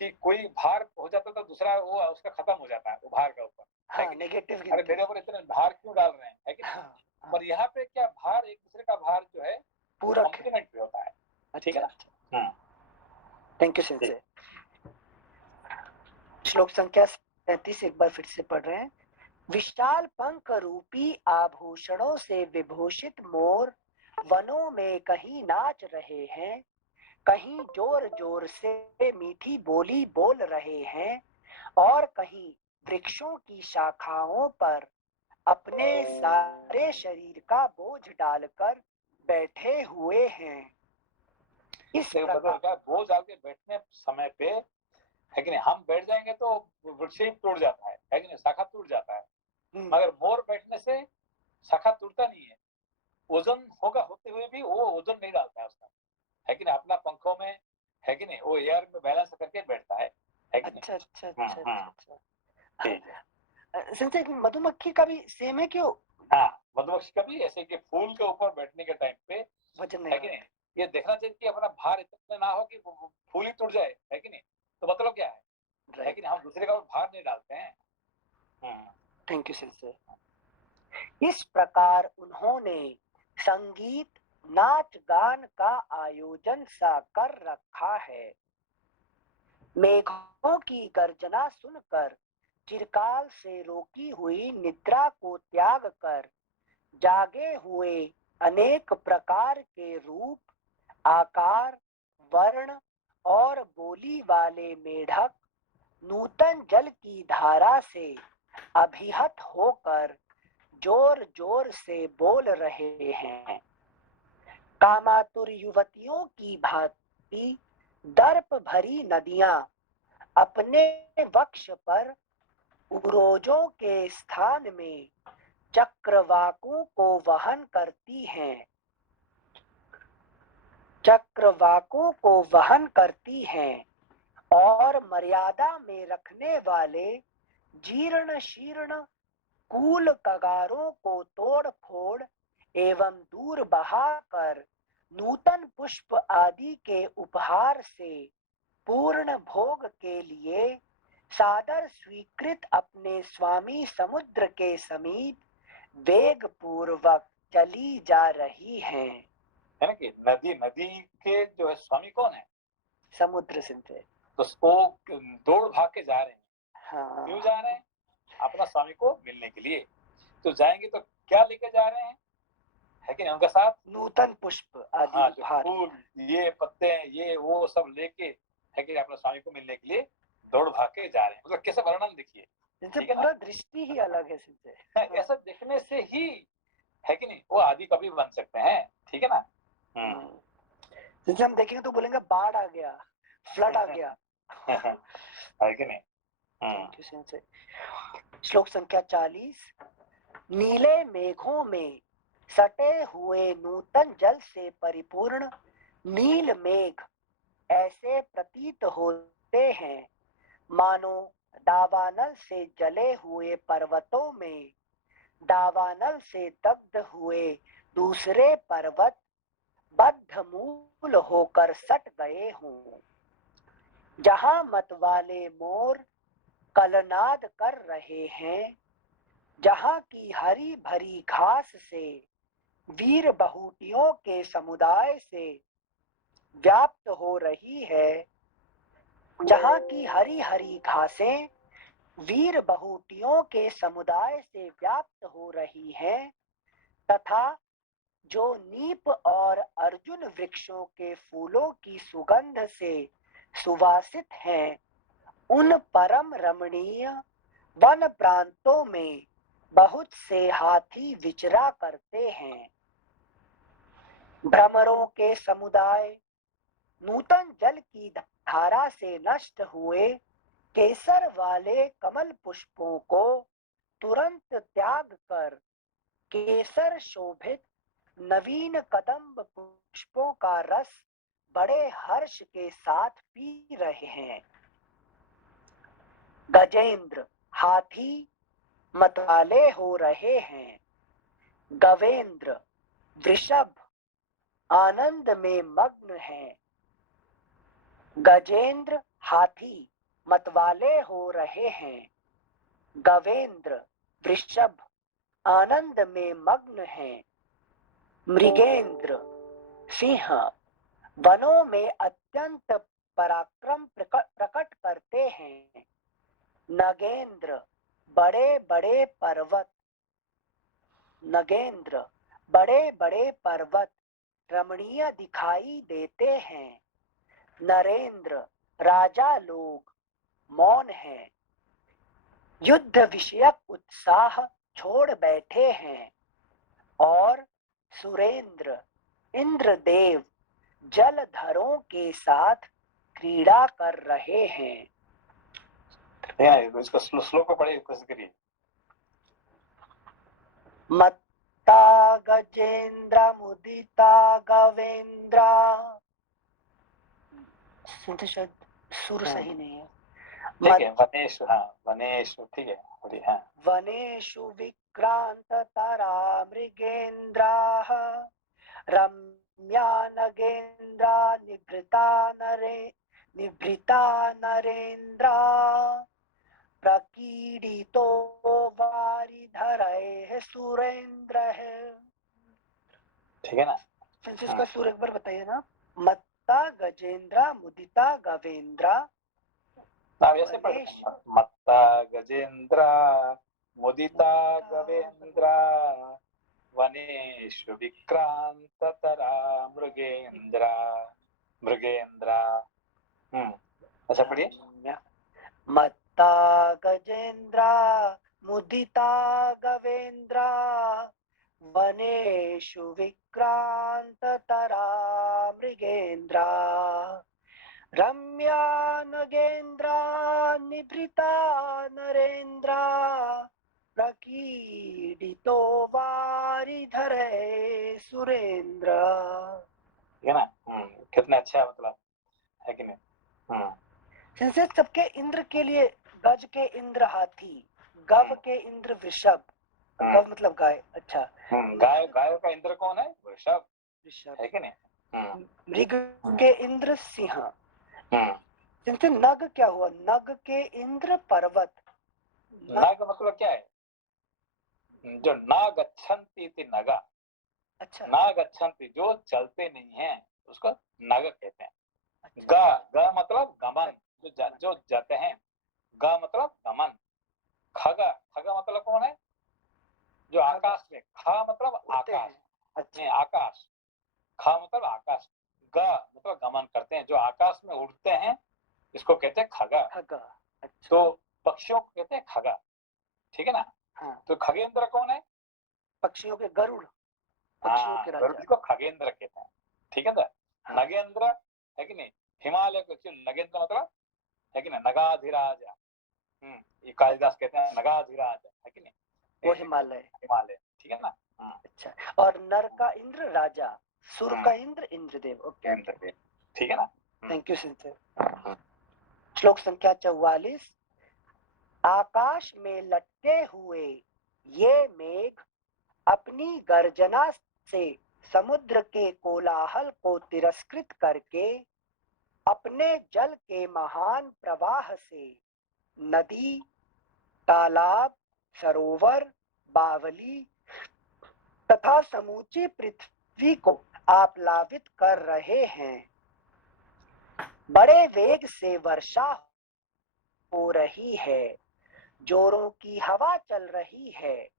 कि कोई भार हो जाता तो दूसरा वो उसका खत्म हो जाता है, वो भार का ऊपर, है हाँ, कि नहीं? नेगेटिव अरे मेरे ऊपर इतने भार क्यों डाल रहे हैं, है कि नहीं? हाँ, पर यहाँ पे क्या, भार एक दूसरे का भार जो है पूरक है। कॉम्प्लीमेंट भी होता है, ठीक है अच्छा, ना? Thank you sensei. श्लोक संख्या 37 एक बार फिर से पढ़ रहे हैं। विशाल पंख रूपी आभूषणों से विभूषित मोर वनों में कहीं नाच रहे हैं, कहीं जोर जोर से मीठी बोली बोल रहे हैं, और कहीं वृक्षों की शाखाओं पर अपने सारे शरीर का बोझ डालकर बैठे हुए हैं। इस देखो मतलब प्रकार क्या बोझ डाल के बैठने समय पे है कि नहीं, हम बैठ जाएंगे तो वृक्ष ही टूट जाता है कि नहीं, शाखा टूट जाता है। मगर मोर बैठने से शाखा टूटता नहीं है, ओजन होगा होते हुए भी वो ओजन नहीं डालता है उसका, है कि नहीं, अपना पंखों में है कि नहीं वो एयर में बैलेंस करके बैठता है कि नहीं। अच्छा अच्छा अच्छा अच्छा अच्छा ठीक है। संजय, मधुमक्खी का भी सेम है क्यों? हाँ, मधुमक्खी का भी ऐसे कि फूल के ऊपर बैठने के टाइम पे वजन है कि नहीं। नहीं, ये देखना चाहिए कि अपना भार इतना ना हो कि फूल ही टूट जाए, है कि नहीं। तो मतलब क्या है कि राइट, नहीं, हम दूसरे का भार नहीं डालते हैं। Thank you Sanjay. इस प्रकार उन्होंने संगीत, नाच गान का आयोजन सा कर रखा है। मेघों की गर्जना सुनकर चिरकाल से रोकी हुई निद्रा को त्याग कर जागे हुए अनेक प्रकार के रूप, आकार, वर्ण और बोली वाले मेढक नूतन जल की धारा से अभिहत होकर जोर जोर से बोल रहे हैं। कामातुर युवतियों की भांति दर्प भरी नदियां अपने वक्ष पर उरोजों के स्थान में चक्रवाकों को वहन करती हैं। चक्रवाकों को वहन करती हैं और मर्यादा में रखने वाले जीर्ण शीर्ण कूल कगारों को तोड़ फोड़ एवं दूर बहाकर नूतन पुष्प आदि के उपहार से पूर्ण भोग के लिए सादर स्वीकृत अपने स्वामी समुद्र के समीप वेग पूर्वक चली जा रही हैं। है ना कि नदी नदी के जो है स्वामी कौन है? समुद्र सिंधु। तो वो दौड़ भाग के जा रहे हैं। हाँ, क्यों जा रहे हैं? अपना स्वामी को मिलने के लिए। तो जाएंगे तो क्या लेके जा रहे हैं, है कि नहीं, उनके साथ नूतन पुष्प आदि हाँ, जो उपहार। फूल, ये पत्ते, ये वो सब लेके है कि अपने स्वामी को मिलने के लिए दौड़ भाग के जा रहे हैं। मतलब कैसे वर्णन देखिए, इनसे ठीक है पूरा दृष्टि ही अलग है सिंधु। ऐसा देखने से ही है कि नहीं वो आदि कवि बन सकते हैं, ठीक है ना। जैसे हम देखेंगे तो बोलेंगे बाढ़ आ गया, फ्लड आ गया। है कि नहीं। Thank you Sindhu. श्लोक संख्या 40। नीले मेघों में सटे हुए नूतन जल से परिपूर्ण नील मेघ ऐसे प्रतीत होते हैं मानो दावानल से जले हुए पर्वतों में दावानल से दग्ध हुए दूसरे पर्वत बद्धमूल होकर सट गए हों। जहां मतवाले मोर कलनाद कर रहे हैं, जहां की हरी भरी घास से वीर बहुटियों के समुदाय से व्याप्त हो रही है, जहां की हरी हरी घासें वीर बहुटियों के समुदाय से व्याप्त हो रही हैं, तथा जो नीप और अर्जुन वृक्षों के फूलों की सुगंध से सुवासित हैं, उन परम रमणीय वन प्रांतों में बहुत से हाथी विचरा करते हैं। भ्रमरों के समुदाय नूतन जल की धारा से नष्ट हुए केसर वाले कमल पुष्पों को तुरंत त्याग कर केसर शोभित नवीन कदम्ब पुष्पों का रस बड़े हर्ष के साथ पी रहे हैं। गजेंद्र हाथी मतवाले हो रहे हैं। गवेंद्र वृषभ आनंद में मग्न हैं। गजेंद्र हाथी मतवाले हो रहे हैं। गवेंद्र वृषभ आनंद में मग्न हैं। मृगेंद्र सिंह वनों में अत्यंत पराक्रम प्रकट करते हैं। नगेंद्र बड़े बड़े पर्वत नगेंद्र बड़े बड़े पर्वत रमणीय दिखाई देते हैं। नरेंद्र राजा लोग मौन हैं। युद्ध विषयक उत्साह छोड़ बैठे हैं और सुरेंद्र इंद्रदेव जलधरों के साथ क्रीड़ा कर रहे हैं। इसको श्लोक को पढ़े, कोशिश करिए। मत्ता गजेंद्र मुदिता गवेंद्रा, शायद सुर सही नहीं है। ठीक है, वनेषु, हाँ वनेषु, ठीक है बोलिए। हाँ, वनेषु विक्रांत तरा मृगेन्द्राः रम्या नगेन्द्रा निभृता नरेन्द्रा प्रकीडितो वारिधरैः सुरेन्द्रः। ठीक है ना। इसका सुर एक बार बताइए ना। मत्ता गजेंद्रा मुदिता गवेंद्रा, ऐसे पढ़ते हैं, मत्ता गजेंद्रा मुदिता गवेंद्रा वनेषु विक्रांत तरा मृगेन्द्रा मृगेन्द्रा। अच्छा पढ़िए। मत्ता गजेंद्रा मुदिता गवेंद्रा वनेषु विक्रांत तरा मृगेन्द्रा रम्या नगेन्द्रा निभृता नरेन्द्रा प्रकीडितो वारिधरे सुरेंद्र। है ना। कितना अच्छा मतलब है कि नहीं। सिंसे सबके इंद्र के लिए गज के इंद्र हाथी, गव के इंद्र वृषभ, गव मतलब गाय। अच्छा, गाय का इंद्र कौन है? वृषभ, है कि नहीं। मृग के इंद्र सिंह। सिंसे नग क्या हुआ? नग के इंद्र पर्वत। नग मतलब क्या है? जो ना गच्छन्ति इति नगा। अच्छा, ना गच्छन्ति जो चलते नहीं है उसको नग कहते हैं। अच्छा। ग मतलब गमन, जो जाते हैं। ग मतलब गमन। खग मतलब कौन है? जो आकाश में। ख मतलब आकाश। अच्छा, आकाश। ख मतलब आकाश। ग मतलब गमन करते हैं, जो आकाश में उड़ते हैं, इसको कहते हैं खगा। अच्छा। तो पक्षियों को कहते हैं खगा, ठीक है ना। हाँ। तो खगेंद्र कौन है? पक्षियों के गरुड़, पक्षियों के राजा, गरुड़ को खगेंद्र कहते हैं, ठीक है ना। हाँ। नगेंद्र है कि नहीं, हिमालय को नगेंद्र मतलब है कि नहीं, नगाधिराज। ये कालिदास कहते हैं नगाधिराज, है कि नहीं, वो हिमालय, ठीक है ना। अच्छा, और नर का इंद्र राजा, सुर का इंद्र इंद्रदेव। ओके, इंद्रदेव, ठीक है ना। थैंक यू सिंसर। श्लोक संख्या 44। आकाश में लटके हुए ये मेघ अपनी गर्जना से समुद्र के कोलाहल को तिरस्कृत करके अपने जल के महान प्रवाह से नदी, तालाब, सरोवर, बावली तथा समूची पृथ्वी को आप्लावित कर रहे हैं। बड़े वेग से वर्षा हो रही है, जोरों की हवा चल रही है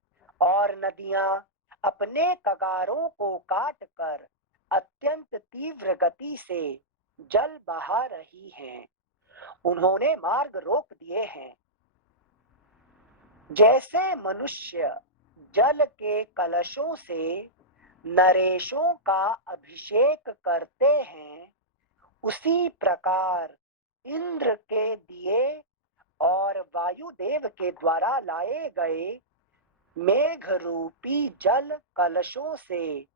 और नदियां अपने कगारों को काटकर अत्यंत तीव्र गति से जल बहा रही हैं। उन्होंने मार्ग रोक दिए हैं। जैसे मनुष्य जल के कलशों से नरेशों का अभिषेक करते हैं, उसी प्रकार इंद्र के दिए और वायुदेव के द्वारा लाए गए मेघ रूपी जल कलशों से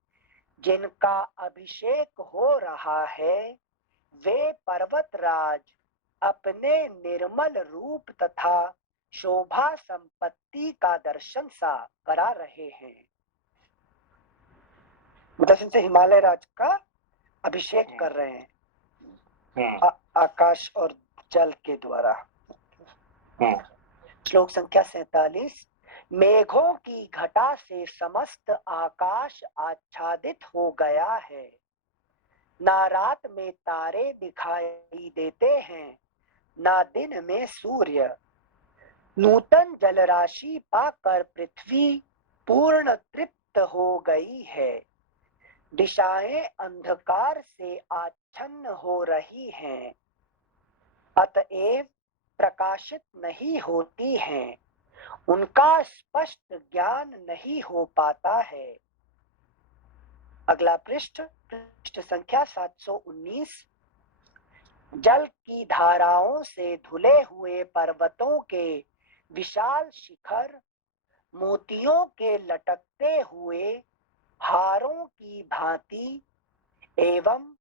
जिनका अभिषेक हो रहा है, वे पर्वतराज अपने निर्मल रूप तथा शोभा संपत्ति का दर्शन सा करा रहे हैं। मतलब से हिमालय राज का अभिषेक कर रहे हैं आकाश और जल के द्वारा। श्लोक संख्या 47। मेघों की घटा से समस्त आकाश आच्छादित हो गया है। ना रात में तारे दिखाई देते हैं, ना दिन में सूर्य। नूतन जलराशि पाकर पृथ्वी पूर्ण तृप्त हो गई है। दिशाएं अंधकार से आच्छन्न हो रही हैं, अतएव प्रकाशित नहीं होती हैं। उनका स्पष्ट ज्ञान नहीं हो पाता है। अगला पृष्ठ संख्या 719। जल की धाराओं से धुले हुए पर्वतों के विशाल शिखर मोतियों के लटकते हुए हारों की भांति एवं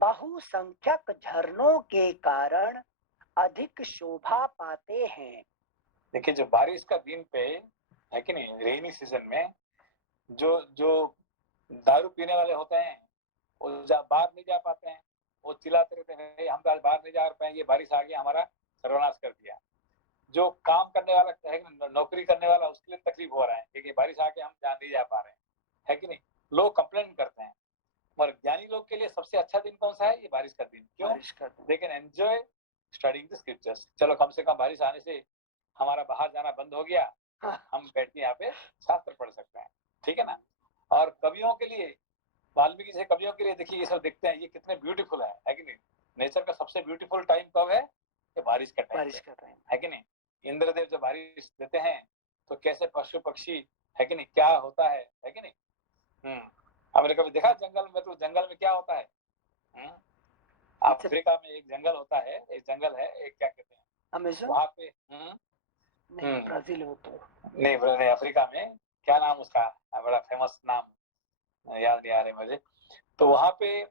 बहुसंख्यक झरनों के कारण अधिक शोभा पाते हैं। देखिए, जो बारिश का दिन पे है कि नहीं, रेनी सीजन में जो जो दारू पीने वाले होते हैं वो बाहर नहीं जा पाते हैं, वो चिल्लाते रहते हैं, हम तो आज बाहर नहीं जा पाए, ये बारिश आ गया, हमारा सर्वनाश कर दिया। जो काम करने वाला है, नौकरी करने वाला, उसके लिए तकलीफ हो रहा है क्योंकि बारिश आके हम नहीं जा पा रहे हैं, है कि नहीं। लोग कंप्लेन करते हैं, मगर ज्ञानी लोग के लिए सबसे अच्छा दिन कौन सा है? ये बारिश का दिन। क्यों? They can enjoy studying the scriptures. चलो, कम से कम बारिश आने से हमारा बाहर जाना बंद हो गया, हम बैठ के यहाँ पे शास्त्र पढ़ सकते हैं, ठीक है ना। और कवियों के लिए, वाल्मीकि जैसे कवियों के लिए देखिए, ये सब देखते हैं, ये कितने ब्यूटीफुल है कि नहीं। नेचर का सबसे ब्यूटीफुल टाइम कब है? ये बारिश का टाइम है कि नहीं। इंद्रदेव जब बारिश देते हैं तो कैसे पशु पक्षी, है कि नहीं, क्या होता है कि नहीं। हमने कभी देखा जंगल में? तो जंगल में क्या होता है? अफ्रीका में एक जंगल होता है, एक जंगल है, एक क्या कहते हैं, अमेज़न, वहां पे नहीं, ब्राजील हो तो नहीं, अफ्रीका में क्या नाम उसका, बड़ा फेमस नाम याद नहीं आ रहे मुझे। तो वहां पे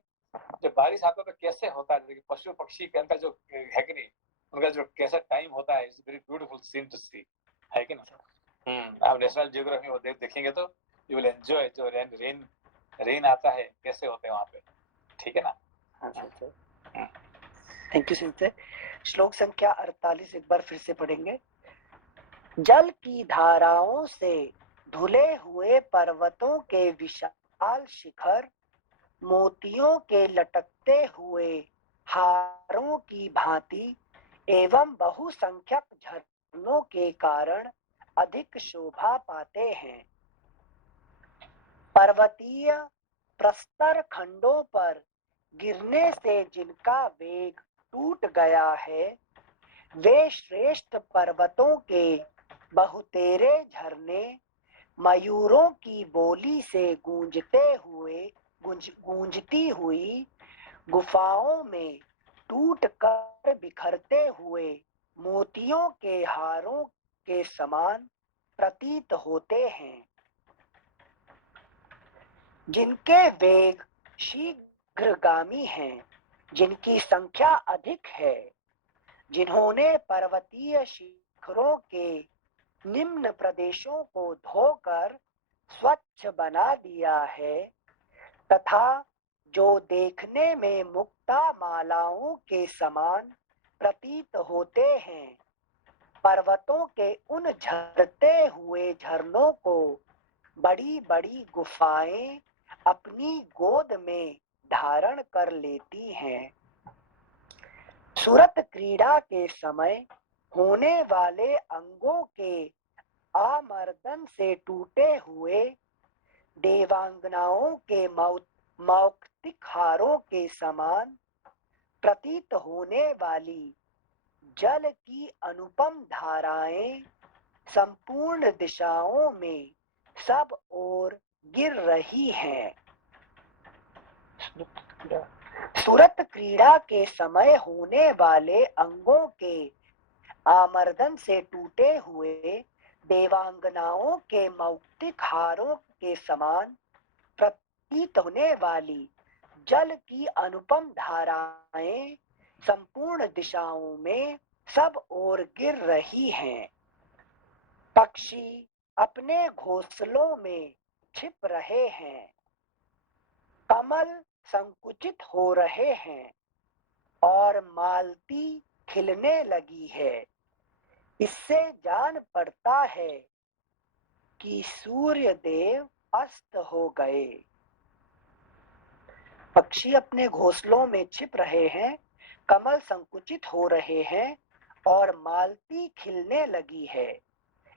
जब बारिश आता है तो कैसे होता है, पशु पक्षी का जो है कि नहीं, उनका जो कैसा टाइम होता है, it's very beautiful scene to see, है कि नहीं। आप नेशनल जियोग्राफी में देखेंगे तो यू विल एंजॉय जो रेन आता है, कैसे होते हैं वहां पे, ठीक है ना। Thank you Singh. श्लोक संख्या 48 एक बार फिर से पढ़ेंगे। जल की धाराओं से धुले हुए पर्वतों के विशाल शिखर मोतियों के लटकते हुए हारों की भांति एवं बहुसंख्यक झरनों के कारण अधिक शोभा पाते हैं। पर्वतीय प्रस्तर खंडों पर गिरने से जिनका वेग टूट गया है, वे श्रेष्ठ पर्वतों के बहुतेरे झरने मयूरों की बोली से गूंजती हुई गुफाओं में टूट कर बिखरते हुए मोतियों के हारों के समान प्रतीत होते हैं। जिनके वेग शीघ्रगामी हैं, जिनकी संख्या अधिक है, जिन्होंने पर्वतीय शिखरों के निम्न प्रदेशों को धोकर स्वच्छ बना दिया है, तथा जो देखने में मुक्ता मालाओं के समान प्रतीत होते हैं, पर्वतों के उन झरते हुए झरनों को बड़ी बड़ी गुफाएं अपनी गोद में धारण कर लेती हैं। सूरत क्रीड़ा के समय होने वाले अंगों के आमर्दन से टूटे हुए देवांगनाओं के मौक्तिक हारों के समान प्रतीत होने वाली जल की अनुपम धाराएं संपूर्ण दिशाओं में सब ओर गिर रही हैं। सूरत क्रीड़ा के समय होने वाले अंगों के आमर्दन से टूटे हुए देवांगनाओं के मौक्तिक हारों के समान प्रतीत होने वाली जल की अनुपम धाराएं संपूर्ण दिशाओं में सब ओर गिर रही हैं। पक्षी अपने घोंसलों में छिप रहे हैं, कमल संकुचित हो रहे हैं और मालती खिलने लगी है। इससे जान पड़ता है कि सूर्य देव अस्त हो गए। पक्षी अपने घोंसलों में छिप रहे हैं, कमल संकुचित हो रहे हैं और मालती खिलने लगी है।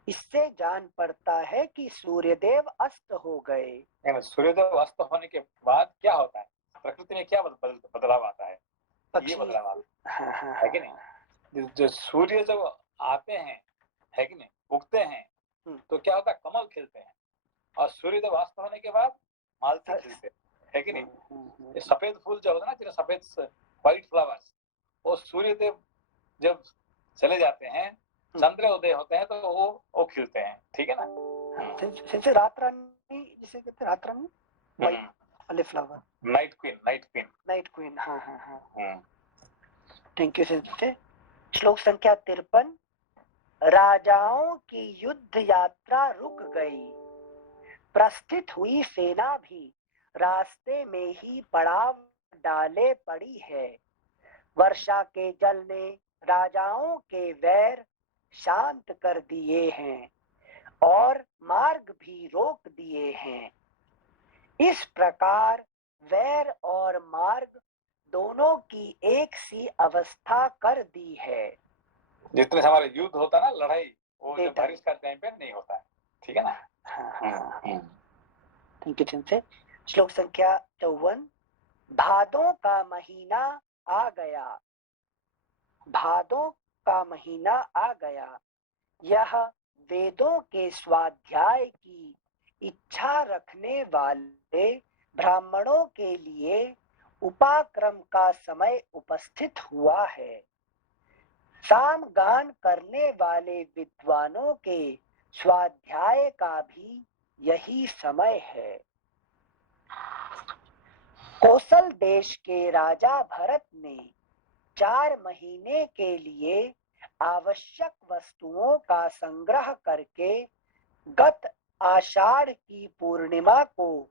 इससे जान पड़ता है कि सूर्यदेव अस्त हो गए। सूर्यदेव अस्त होने के बाद क्या होता है? प्रकृति में क्या बदलाव आता है? ये बदलाव है कि नहीं। जो सूर्य जब आते हैं, है कि नहीं, उगते हैं, तो क्या होता है, कमल खिलते हैं, और सूर्योदय वास्तव होने के बाद मालती खिलते हैं, है कि नहीं। ये सफेद फूल जो होता है ना, जिन्हें सफेद व्हाइट फ्लावर्स, वो सूर्योदय जब चले जाते हैं, चंद्र उदय होते हैं, तो वो खिलते हैं, ठीक है ना। जैसे रात रानी जिसे कहते हैं, रात रानी व्हाइट वाले flower, night queen, night queen, night queen. हाँ हाँ हाँ, थैंक यू सर। श्लोक संख्या 53। राजाओं की युद्ध यात्रा रुक गई, प्रस्थित हुई सेना भी रास्ते में ही पड़ाव डाले पड़ी है। वर्षा के जल ने राजाओं के वैर शांत कर दिए हैं और मार्ग भी रोक दिए हैं। इस प्रकार वैर और मार्ग दोनों की एक सी अवस्था कर दी है। जितने से हमारे युद्ध होता है ना, लड़ाई, वो जब बारिश का टाइम पे नहीं होता है, ठीक है ना। थैंक यू चिंते। श्लोक संख्या 54। भादों का महीना आ गया, भादों का महीना आ गया, यह वेदों के स्वाध्याय की इच्छा रखने वाले ब्राह्मणों के लिए उपाक्रम का समय उपस्थित हुआ है। सामगान करने वाले विद्वानों के स्वाध्याय का भी यही समय है। कौशल देश के राजा भरत ने 4 महीने के लिए आवश्यक वस्तुओं का संग्रह करके गत आषाढ़ की पूर्णिमा को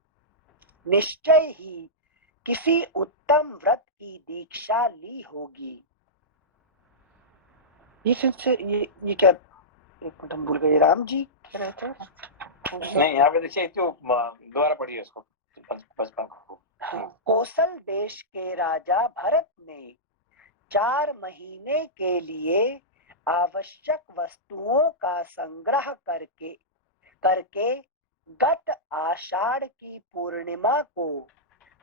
निश्चय ही किसी उत्तम व्रत की दीक्षा ली होगी। ये क्या, एक मिनट हम भूल गए, राम जी कह रहे थे? नहीं, यहाँ पे देखिए, तो दोबारा पढ़िए उसको, 55 को। कौशल देश के राजा भरत ने 4 महीने के लिए आवश्यक वस्तुओं का संग्रह करके गत आषाढ़ की पूर्णिमा को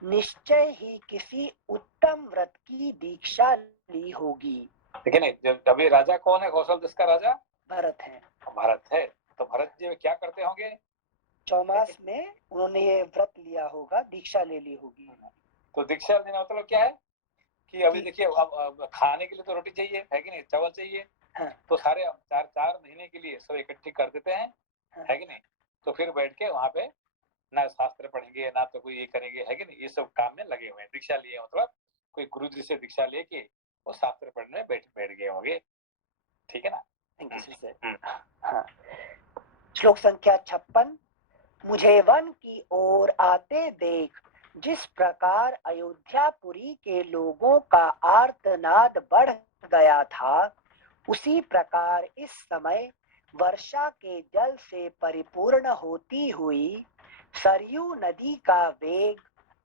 निश्चय ही किसी उत्तम व्रत की दीक्षा ली होगी। लेकिन जब अभी राजा कौन है, कौशल देश का राजा भरत है। भारत है, तो भरत जी क्या करते होंगे, चौमास में उन्होंने ये व्रत लिया होगा, दीक्षा ले ली होगी। तो दीक्षा लेना मतलब क्या है कि अभी देखिए, अब खाने के लिए तो रोटी चाहिए, है कि नहीं, चावल चाहिए। हाँ। तो सारे 4 महीने के लिए सब इकट्ठी कर देते हैं, हाँ। है कि नहीं। तो फिर बैठ के वहां पे ना शास्त्र पढ़ेंगे, ना तो कोई ये करेंगे, है कि नहीं, ये सब काम में लगे हुए हैं। दीक्षा लिए मतलब कोई गुरु जी से दीक्षा लेके वो शास्त्र पढ़ने में बैठ गए होंगे, ठीक है ना। Thank you sir. हाँ। श्लोक संख्या 56। मुझे वन की ओर आते देख जिस प्रकार अयोध्यापुरी के लोगों का आर्तनाद बढ़ गया था, उसी प्रकार इस समय वर्षा के जल से परिपूर्ण होती हुई सरयू नदी का वेग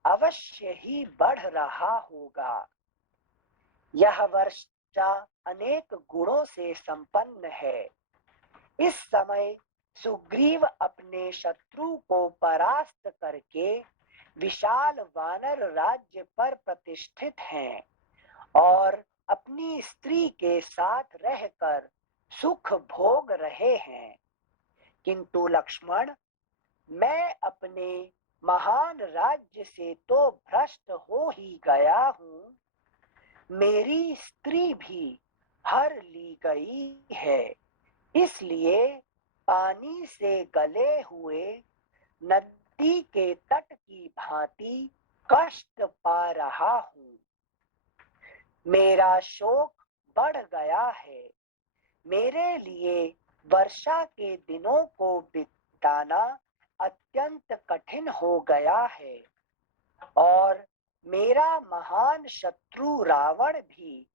अवश्य ही बढ़ रहा होगा। यह वर्षा अनेक गुणों से संपन्न है। इस समय सुग्रीव अपने शत्रु को परास्त करके विशाल वानर राज्य पर प्रतिष्ठित हैं और अपनी स्त्री के साथ रहकर सुख भोग रहे हैं। किंतु लक्ष्मण, मैं अपने महान राज्य से तो भ्रष्ट हो ही गया हूँ, मेरी स्त्री भी हर ली गई है, इसलिए पानी से गले हुए नदी के तट की भांति कष्ट पा रहा हूँ। मेरा शोक बढ़ गया है। मेरे लिए वर्षा के दिनों को बिताना अत्यंत कठिन हो गया है और मेरा महान शत्रु रावण भी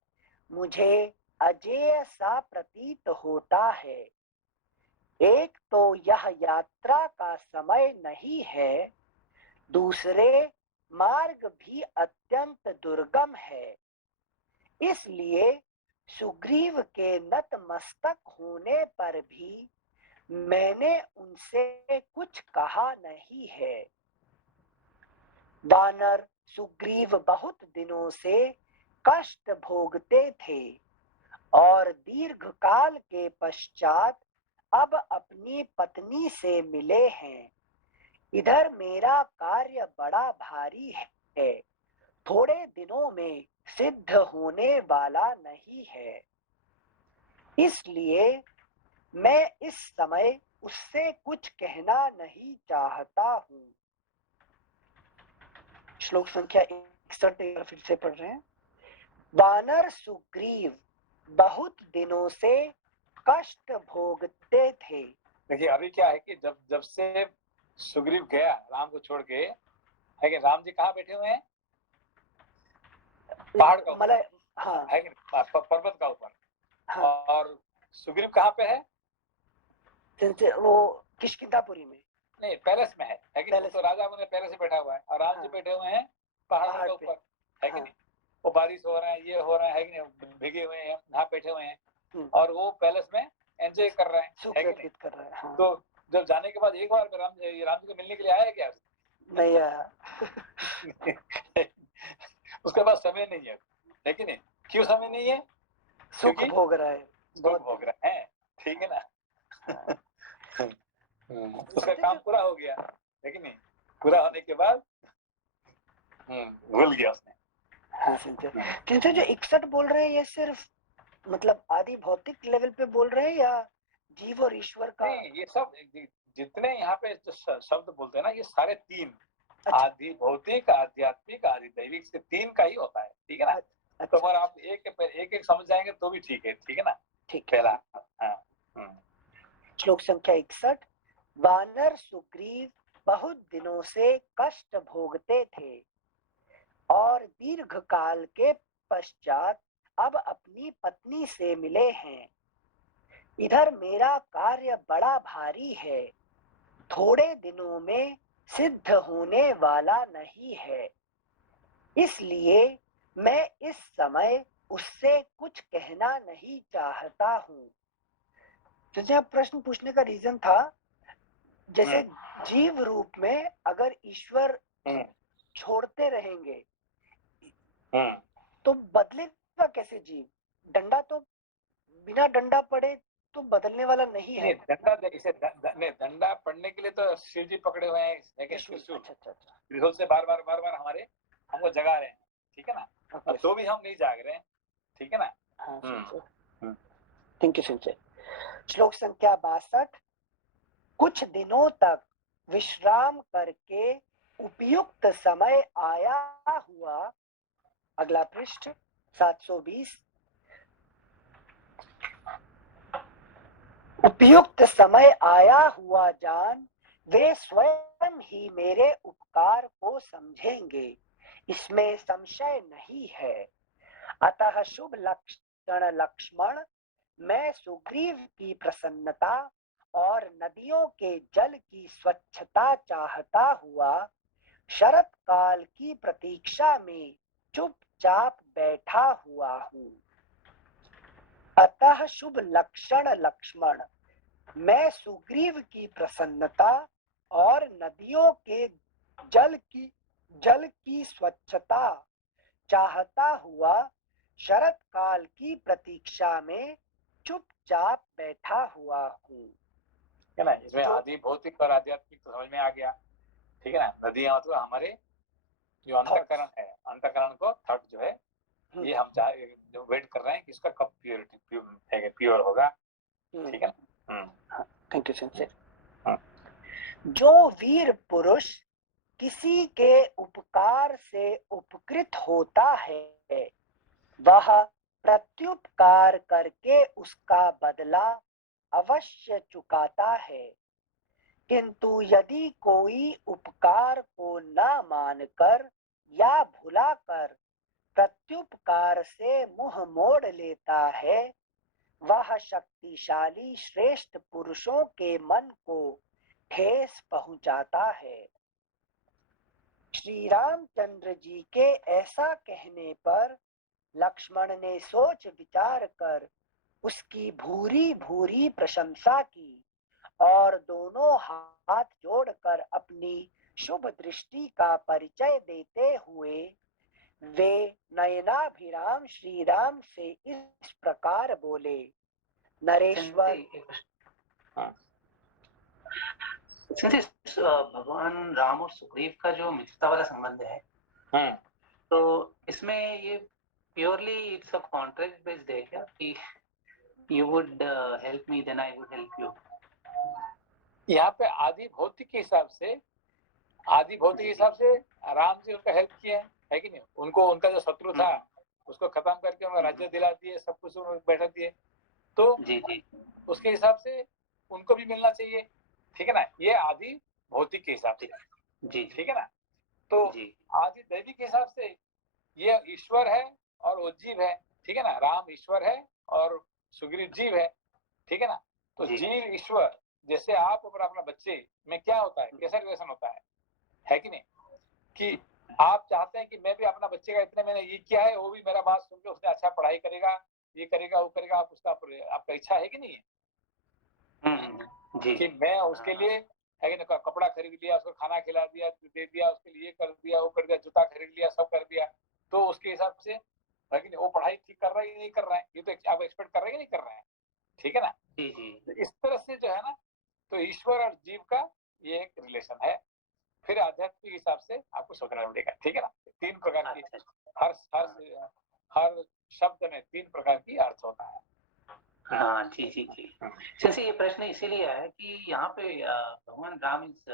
मुझे अजेय सा प्रतीत होता है। एक तो यह यात्रा का समय नहीं है, दूसरे मार्ग भी अत्यंत दुर्गम है, इसलिए सुग्रीव के नतमस्तक होने पर भी मैंने उनसे कुछ कहा नहीं है। वानर सुग्रीव बहुत दिनों से कष्ट भोगते थे और दीर्घ काल के पश्चात अब अपनी पत्नी से मिले हैं। इधर मेरा कार्य बड़ा भारी है, थोड़े दिनों में सिद्ध होने वाला नहीं है। इसलिए मैं इस समय उससे कुछ कहना नहीं चाहता हूँ। श्लोक संख्या 61 फिर से पढ़ रहे हैं। वानर सुग्रीव बहुत दिनों से कष्ट भोगते थे। देखिए अभी क्या है कि जब से सुग्रीव गया राम को छोड़ के, है कि राम जी कहाँ बैठे हुए हैं? पहाड़ का ऊपर, हाँ, है कि पर्वत का ऊपर। हाँ, और सुग्रीव कहाँ पे है? वो किष्किंधापुरी में नहीं, पैलेस में है कि नहीं? तो राजा अपने पैलेस में बैठा हुआ है और राम जी बैठे हुए हैं पहाड़ के ऊपर, है कि नहीं? वो बारिश हो रहा है, ये हो रहा है कि नहीं, भीगे हुए हैं, यहाँ बैठे हुए हैं और वो पैलेस में एंजॉय कर रहे हैं, है कि नहीं? कर रहे हैं। हाँ। तो जब जाने के बाद एक बार में राम जी को मिलने के लिए आया क्या? नहीं आया। उसके पास समय नहीं है कि नहीं? क्यों समय नहीं है? सुख भोग रहा है, सुख भोग रहे हैं, ठीक है ना? उसका काम पूरा हो गया, है कि नहीं? पूरा होने के बाद भूल गया उसने। हाँ किंतु जो 61 बोल रहे हैं ये सिर्फ मतलब आदि भौतिक लेवल पे बोल रहे हैं या जीव और ईश्वर का? नहीं, ये सब जितने यहाँ पे जो शब्द बोलते हैं ना, ये सारे तीन, आदि भौतिक, आध्यात्मिक, आदि दैविक से तीन का ही होता है, ठीक है ना? तो अगर आप एक समझ जाएंगे तो भी ठीक है ना? ठीक। पहला श्लोक संख्या 61। वानर सुग्रीव बहुत दिनों से कष्ट भोगते थे और दीर्घ काल के पश्चात अब अपनी पत्नी से मिले हैं। इधर मेरा कार्य बड़ा भारी है, थोड़े दिनों में सिद्ध होने वाला नहीं है। इसलिए मैं इस समय उससे कुछ कहना नहीं चाहता हूँ। तो प्रश्न पूछने का रीजन था, जैसे जीव रूप में अगर ईश्वर छोड़ते रहेंगे तो बदलेगा कैसे जीव? डंडा तो बिना डंडा पड़े तो बदलने वाला नहीं है। डंडा पड़ने के लिए तो शिव जी पकड़े हुए हैं, त्रिशूल से बार बार हमको जगा रहे हैं, ठीक है ना? तो भी हम नहीं जाग रहे हैं, ठीक है ना? Thank you Sanjay. श्लोक संख्या 62। कुछ दिनों तक विश्राम करके उपयुक्त समय आया हुआ, अगला पृष्ठ 720। उपयुक्त समय आया हुआ जान वे स्वयं ही मेरे उपकार को समझेंगे, इसमें संशय नहीं है। अतः शुभ लक्षण लक्ष्मण, मैं सुग्रीव की प्रसन्नता और नदियों के जल की स्वच्छता चाहता हुआ शरत काल की प्रतीक्षा में चुपचाप बैठा हुआ हूँ। अतः शुभ लक्षण लक्ष्मण, मैं सुग्रीव की प्रसन्नता और नदियों के जल की स्वच्छता चाहता हुआ शरत काल की प्रतीक्षा में चुपचाप बैठा हुआ हूँ, है ना? इसमें आदि भौतिक और आध्यात्मिक तो समझ में आ गया, ठीक है ना? नदियां मतलब हमारे जो अंतःकरण है, अंतःकरण को थॉट जो है, ये हम जो वेट कर रहे हैं कि इसका कब प्योर होगा, ठीक है ना? Thank you sincere. जो वीर पुरुष किसी के उपकार से उपकृत होता है वह प्रत्युपकार करके उसका बदला अवश्य चुकाता है, किंतु यदि कोई उपकार को न मानकर या भुलाकर प्रत्युपकार से मुंह मोड़ लेता है वह शक्तिशाली श्रेष्ठ पुरुषों के मन को ठेस पहुंचाता है। श्री रामचंद्र जी के ऐसा कहने पर लक्ष्मण ने सोच विचार कर उसकी भूरी भूरी प्रशंसा की और दोनों हाथ जोड़कर अपनी शुभ दृष्टि का परिचय देते हुए वे नयनाभिराम श्री राम से इस प्रकार बोले। नरेश्वर, सिंस भगवान राम और सुग्रीव का जो मित्रता वाला संबंध है, तो इसमें ये purely it's a contract based है क्या कि you would help me then I would help you? यहाँ पे आदि भौतिक के हिसाब से राम जी उनका हेल्प किए है कि नहीं? उनको उनका जो शत्रु था उसको खत्म करके उनको राज्य दिला दिए, सब कुछ बैठा दिए, तो जी जी उसके हिसाब से उनको भी मिलना चाहिए, ठीक है ना? ये आदि भौतिक के हिसाब से, जी ठीक है ना? तो जी आदि दैविक के हिसाब से ये ईश्वर है और वो जीव है, ठीक है ना? राम ईश्वर है और सुग्रीव जीव है, ठीक है ना? तो जी। जीव ईश्वर, जैसे आप और अपना बच्चे में क्या होता है, कैसा रिलेशन होता है कि नहीं? कि आप चाहते हैं कि मैं भी अपना बच्चे का इतने मैंने ये किया है, वो भी मेरा बात सुन के उसने अच्छा पढ़ाई करेगा, ये करेगा, वो करेगा, आप उसका आपका इच्छा है कि नहीं है? जी कि मैं उसके लिए है कि नहीं, कपड़ा खरीद लिया, उसको खाना खिला दिया, दे दिया, उसके लिए कर दिया, वो कर दिया, जूता खरीद लिया, सब कर दिया, तो उसके हिसाब से है कि नहीं, वो पढ़ाई ठीक कर रहा है या नहीं कर रहा है, ये तो आप एक्सपेक्ट कर रहे हैं कि नहीं कर रहे हैं, ठीक है ना? जी जी। इस तरह से जो है ना, तो ईश्वर और जीव का ये एक रिलेशन है। फिर आध्यात्मिक हिसाब से आपको सोचना मिलेगा, ठीक है ना? 3 प्रकार की, हर शब्द में 3 प्रकार की अर्थ होता है। हाँ जी जी जी। जैसे ये प्रश्न इसीलिए आया कि यहाँ पे भगवान Ram is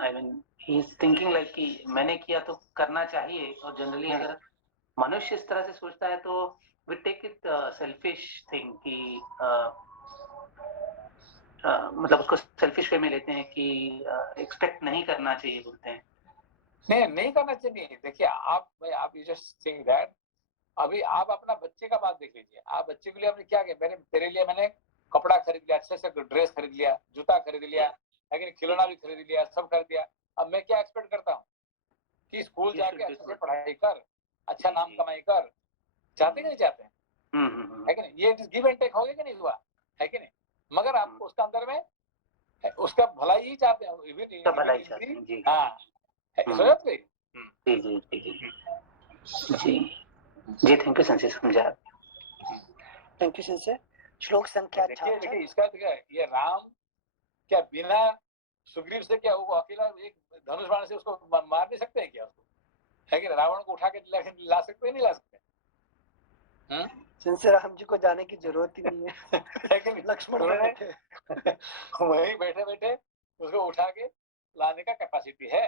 I mean he is thinking like कि मैंने किया तो करना चाहिए, और जनरली अगर मनुष्य इस तरह से सोचता है तो we take it selfish thing कि मतलब उसको सेल्फिश वे में लेते हैं कि एक्सपेक्ट नहीं करना चाहिए बोलते हैं। नहीं करना चाहिए। देखिए आप यू जस्ट थिंक दैट, अभी आप अपना बच्चे का बात देख लीजिए, आप बच्चे के लिए आपने क्या किया, तेरे लिए मैंने कपड़ा खरीद लिया, अच्छे से ड्रेस खरीद लिया, जूता खरीद लिया, लेकिन खिलौना भी खरीद लिया, सब कर दिया। अब मैं क्या एक्सपेक्ट करता हूँ कि स्कूल जाके अच्छे से पढ़ाई कर, अच्छा नाम कमाई कर, चाहते कि नहीं चाहते हैं? है कि नहीं? ये गिव एंड टेक हो गया कि नहीं हुआ, है कि नहीं? मगर आप उसका अंदर में उसका भलाई ही चाहते हैं, भलाई चाहते हैं जी। हाँ, जी जी जी जी जी। थैंक यू संजय, समझा। Thank you Sanjay. श्लोक संख्या देखिए इसका ये राम क्या बिना सुग्रीव से क्या वो अकेला एक धनुष बाण से उसको मार नहीं सकते हैं क्या उसको? है कि रावण को उठा के ला सकते हैं, नहीं ला सकते? संजय राम जी को जाने की जरूरत ही नहीं है कि लक्ष्मण वहीं बैठे बैठे उसको उठा के लाने का कैपेसिटी है।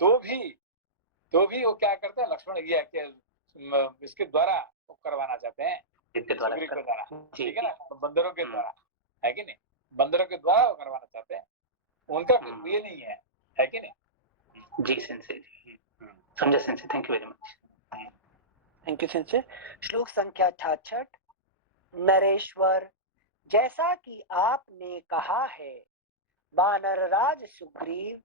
तो भी वो क्या करते हैं, लक्ष्मण ये इसके द्वारा वो करवाना चाहते हैं, सुग्रीव के द्वारा, ठीक है ना? बंदरों के द्वारा, है कि नहीं? बंदरों के द्वारा वो करवाना चाहते हैं, उनका ये नहीं है कि नहीं? जी संजय, समझा Sanjay, thank you very much. Thank you Sanjay. श्लोक संख्या 66। नरेश्वर, जैसा कि आपने कहा है, वानरराज सुग्रीव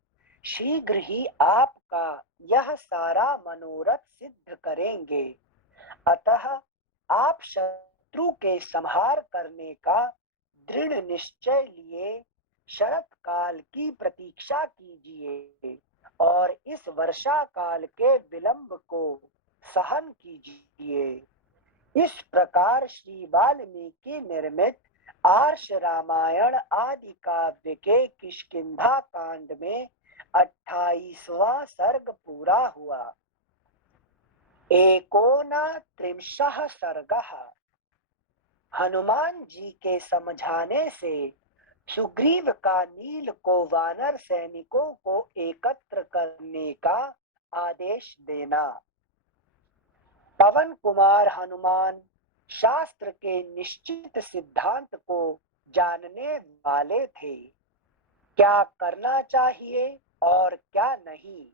शीघ्र ही आपका यह सारा मनोरथ सिद्ध करेंगे, अतः आप शत्रु के संहार करने का दृढ़ निश्चय लिए शरत काल की प्रतीक्षा कीजिए और इस वर्षा काल के विलंब को सहन कीजिए। इस प्रकार श्री वाल्मीकि निर्मित आर्ष रामायण आदि काव्य के किष्किंधा कांड में 28वां सर्ग पूरा हुआ। 39 सर्गः। हनुमान जी के समझाने से सुग्रीव का नील को वानर सैनिकों को एकत्र करने का आदेश देना। पवन कुमार हनुमान शास्त्र के निश्चित सिद्धांत को जानने वाले थे, क्या करना चाहिए और क्या नहीं,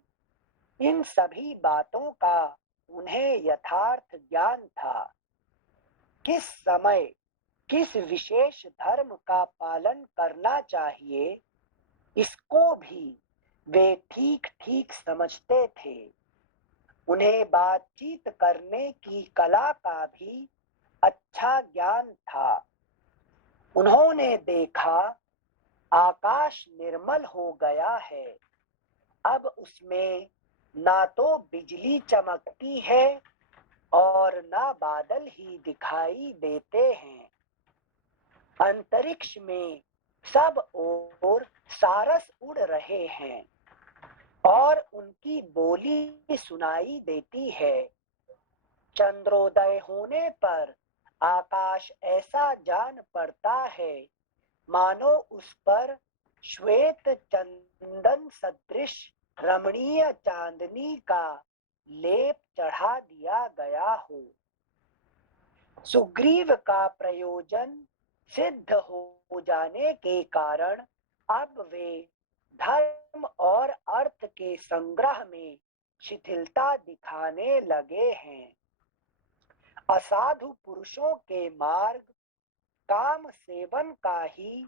इन सभी बातों का उन्हें यथार्थ ज्ञान था। किस समय किस विशेष धर्म का पालन करना चाहिए, इसको भी वे ठीक ठीक समझते थे। उन्हें बातचीत करने की कला का भी अच्छा ज्ञान था। उन्होंने देखा आकाश निर्मल हो गया है, अब उसमें ना तो बिजली चमकती है और ना बादल ही दिखाई देते हैं। अंतरिक्ष में सब ओर सारस उड़ रहे हैं और उनकी बोली सुनाई देती है। चंद्रोदय होने पर आकाश ऐसा जान पड़ता है मानो उस पर श्वेत चंदन सदृश रमणीय चांदनी का लेप चढ़ा दिया गया हो। सुग्रीव का प्रयोजन सिद्ध हो जाने के कारण अब वे धर्म और अर्थ के संग्रह में शिथिलता दिखाने लगे हैं। असाधु पुरुषों के मार्ग काम सेवन का ही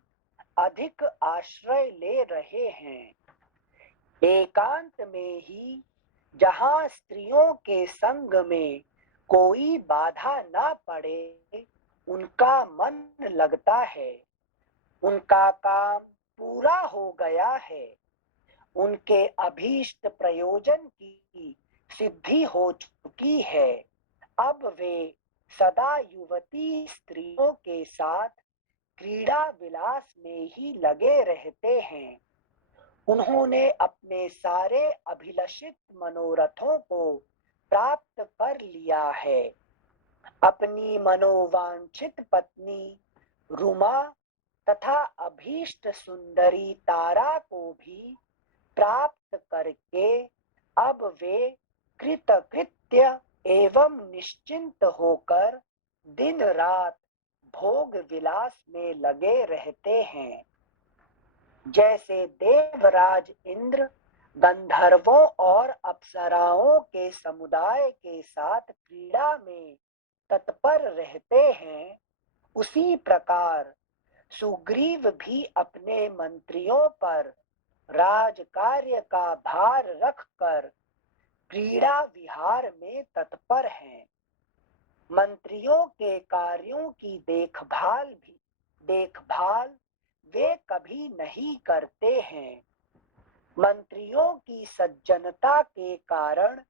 अधिक आश्रय ले रहे हैं। एकांत में ही जहां स्त्रियों के संग में कोई बाधा ना पड़े उनका मन लगता है। उनका काम पूरा हो गया है। उनके अभीष्ट प्रयोजन की सिद्धि हो चुकी है। अब वे सदा युवती स्त्रियों के साथ क्रीड़ा विलास में ही लगे रहते हैं। उन्होंने अपने सारे अभिलषित मनोरथों को प्राप्त कर लिया है। अपनी मनोवांछित पत्नी रुमा तथा अभीष्ट सुंदरी तारा को भी प्राप्त करके अब वे कृतकृत्य एवं निश्चिंत होकर दिन रात भोग विलास में लगे रहते हैं। जैसे देवराज इंद्र गंधर्वों और अप्सराओं के समुदाय के साथ क्रीड़ा में तत्पर रहते हैं, उसी प्रकार सुग्रीव भी अपने मंत्रियों पर राज कार्य का भार रखकर क्रीड़ा विहार में तत्पर हैं। मंत्रियों के कार्यों की देखभाल वे कभी नहीं करते हैं। मंत्रियों की सज्जनता के कारण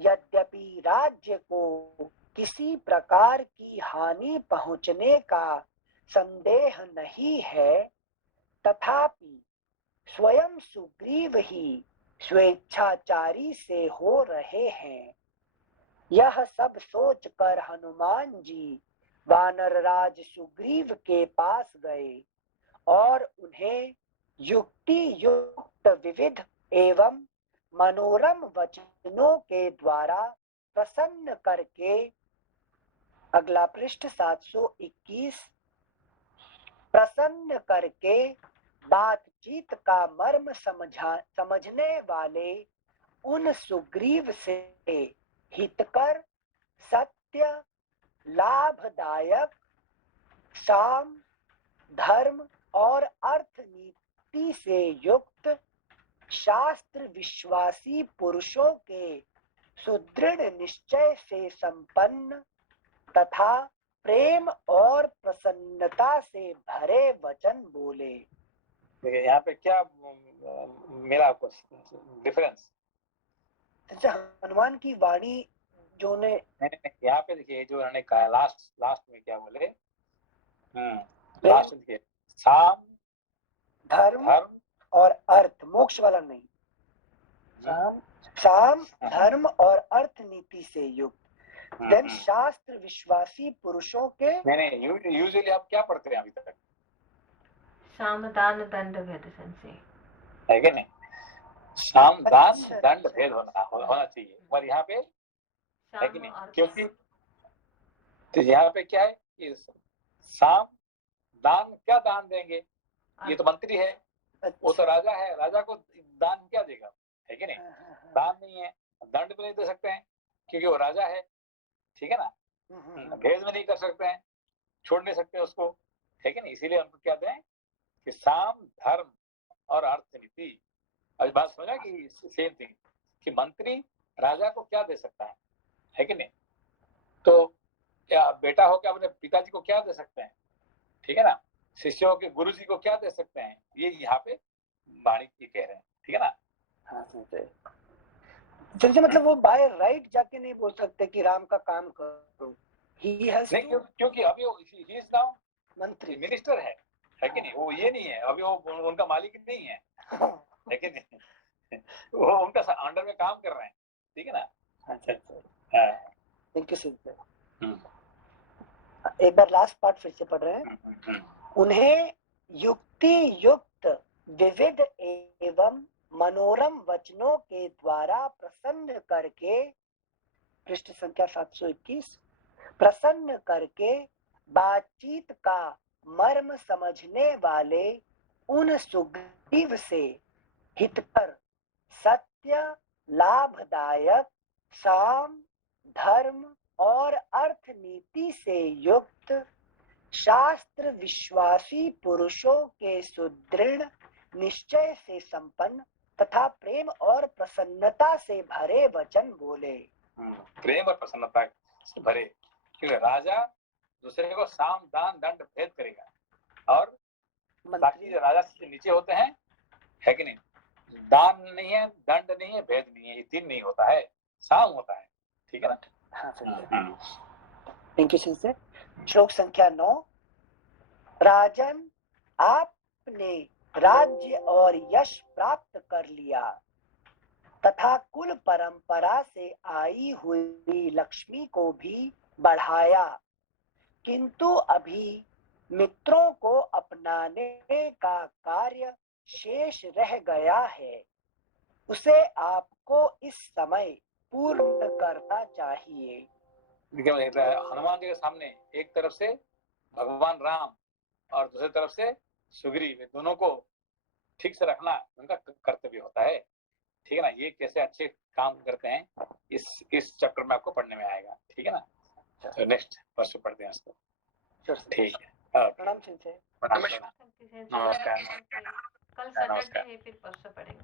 यद्यपि राज्य को किसी प्रकार की हानि पहुंचने का संदेह नहीं है, तथापि स्वयं सुग्रीव ही स्वेच्छाचारी से हो रहे हैं। यह सब सोचकर हनुमान जी वानरराज सुग्रीव के पास गए और उन्हें युक्ति युक्त विविध एवं मनोरम वचनों के द्वारा प्रसन्न करके, अगला पृष्ठ 721, प्रसन्न करके बातचीत का मर्म समझने वाले उन सुग्रीव से हितकर, सत्य, लाभदायक, साम, धर्म और अर्थ नीति से युक्त शास्त्र विश्वासी पुरुषों के सुदृढ़ निश्चय से संपन्न तथा प्रेम और प्रसन्नता से भरे वचन बोले। देखिए यहाँ पे क्या मिला आपको डिफरेंस? अच्छा, हनुमान की वाणी जो ने यहाँ पे देखिए जो उन्होंने कहा लास्ट में क्या बोले, लास्ट देखिए साम, धर्म और अर्थ, मोक्ष वाला नहीं, साम धर्म और अर्थ नीति से युक्त। देन शास्त्र विश्वासी पुरुषों के, नहीं यूजुअली आप क्या पढ़ते हैं अभी तक? साम दान दंड भेद संशय है कि नहीं? साम दान दंड भेद होना चाहिए। और यहाँ पे है कि नहीं? क्योंकि तो यहाँ पे क्या है कि साम दान, क्या दान देंगे? ये तो मंत्री है, वो तो राजा है, राजा को दान क्या देगा? है कि नहीं? दान नहीं है, दंड भी नहीं दे सकते हैं क्योंकि वो राजा है, ठीक है ना? भेद में नहीं कर सकते हैं, छोड़ नहीं सकते उसको, है कि नहीं? इसीलिए हम क्या दें कि साम धर्म और अर्थ नीति। अब बात समझा कि सेम थिंग कि मंत्री राजा को क्या दे सकता है कि नहीं? तो क्या बेटा हो क्या अपने पिताजी को क्या दे सकते हैं, ठीक है ना? शिष्यों के गुरु जी को क्या दे सकते हैं, ये यहाँ पे वाणी की कह रहे हैं, ठीक है ना? हाँ जैसे मतलब वो बाय राइट जाके नहीं बोल सकते कि राम का काम करो, ही हैज नहीं, क्योंकि अभी ही इज नाउ मंत्री, मिनिस्टर है है कि नहीं? वो ये नहीं है, अभी वो उनका मालिक नहीं है कि नहीं? वो उनका अंडर में काम कर रहे हैं, ठीक है ना? अच्छा अच्छा, हाँ, थैंक यू सिंह। हम्म, एक बार लास्ट पार्ट फिर से पढ़ रहे हैं। उन्हें युक्ति युक्त विविध एवं मनोरम वचनों के द्वारा प्रसन्न करके, पृष्ठ संख्या 721, प्रसन्न करके बातचीत का मर्म समझने वाले उन सुग्रीव से हितकर सत्य, लाभदायक, साम, धर्म और अर्थ नीति से युक्त शास्त्र विश्वासी पुरुषों के सुदृढ़ निश्चय से संपन्न तथा प्रेम और प्रसन्नता से भरे वचन बोले। प्रेम और प्रसन्नता से भरे, क्योंकि राजा दूसरे को साम दान दंड भेद करेगा और बाकी जो राजा से नीचे होते हैं, है कि नहीं? दान नहीं है, दंड नहीं है, भेद नहीं है, ये तीन नहीं होता है, साम होता है, ठीक है ना? हाँ, थैंक यू सिंह। श्लोक संख्या 9। राजन, आपने राज्य और यश प्राप्त कर लिया तथा कुल परंपरा से आई हुई लक्ष्मी को भी बढ़ाया, किंतु अभी मित्रों को अपनाने का कार्य शेष रह गया है, उसे आपको इस समय पूर्ण करना चाहिए। हनुमान जी के सामने एक तरफ से भगवान राम और दूसरी तरफ से सुग्रीव, दोनों को ठीक से रखना उनका कर्तव्य होता है, ठीक है ना? ये कैसे अच्छे काम करते हैं, इस चैप्टर में आपको पढ़ने में आएगा, ठीक है ना? तो नेक्स्ट परसों पढ़ते हैं इसको, ठीक है? प्रणाम सिंह। नमस्कार। कल सैटरडे है, फिर परसों पढ़ेंगे।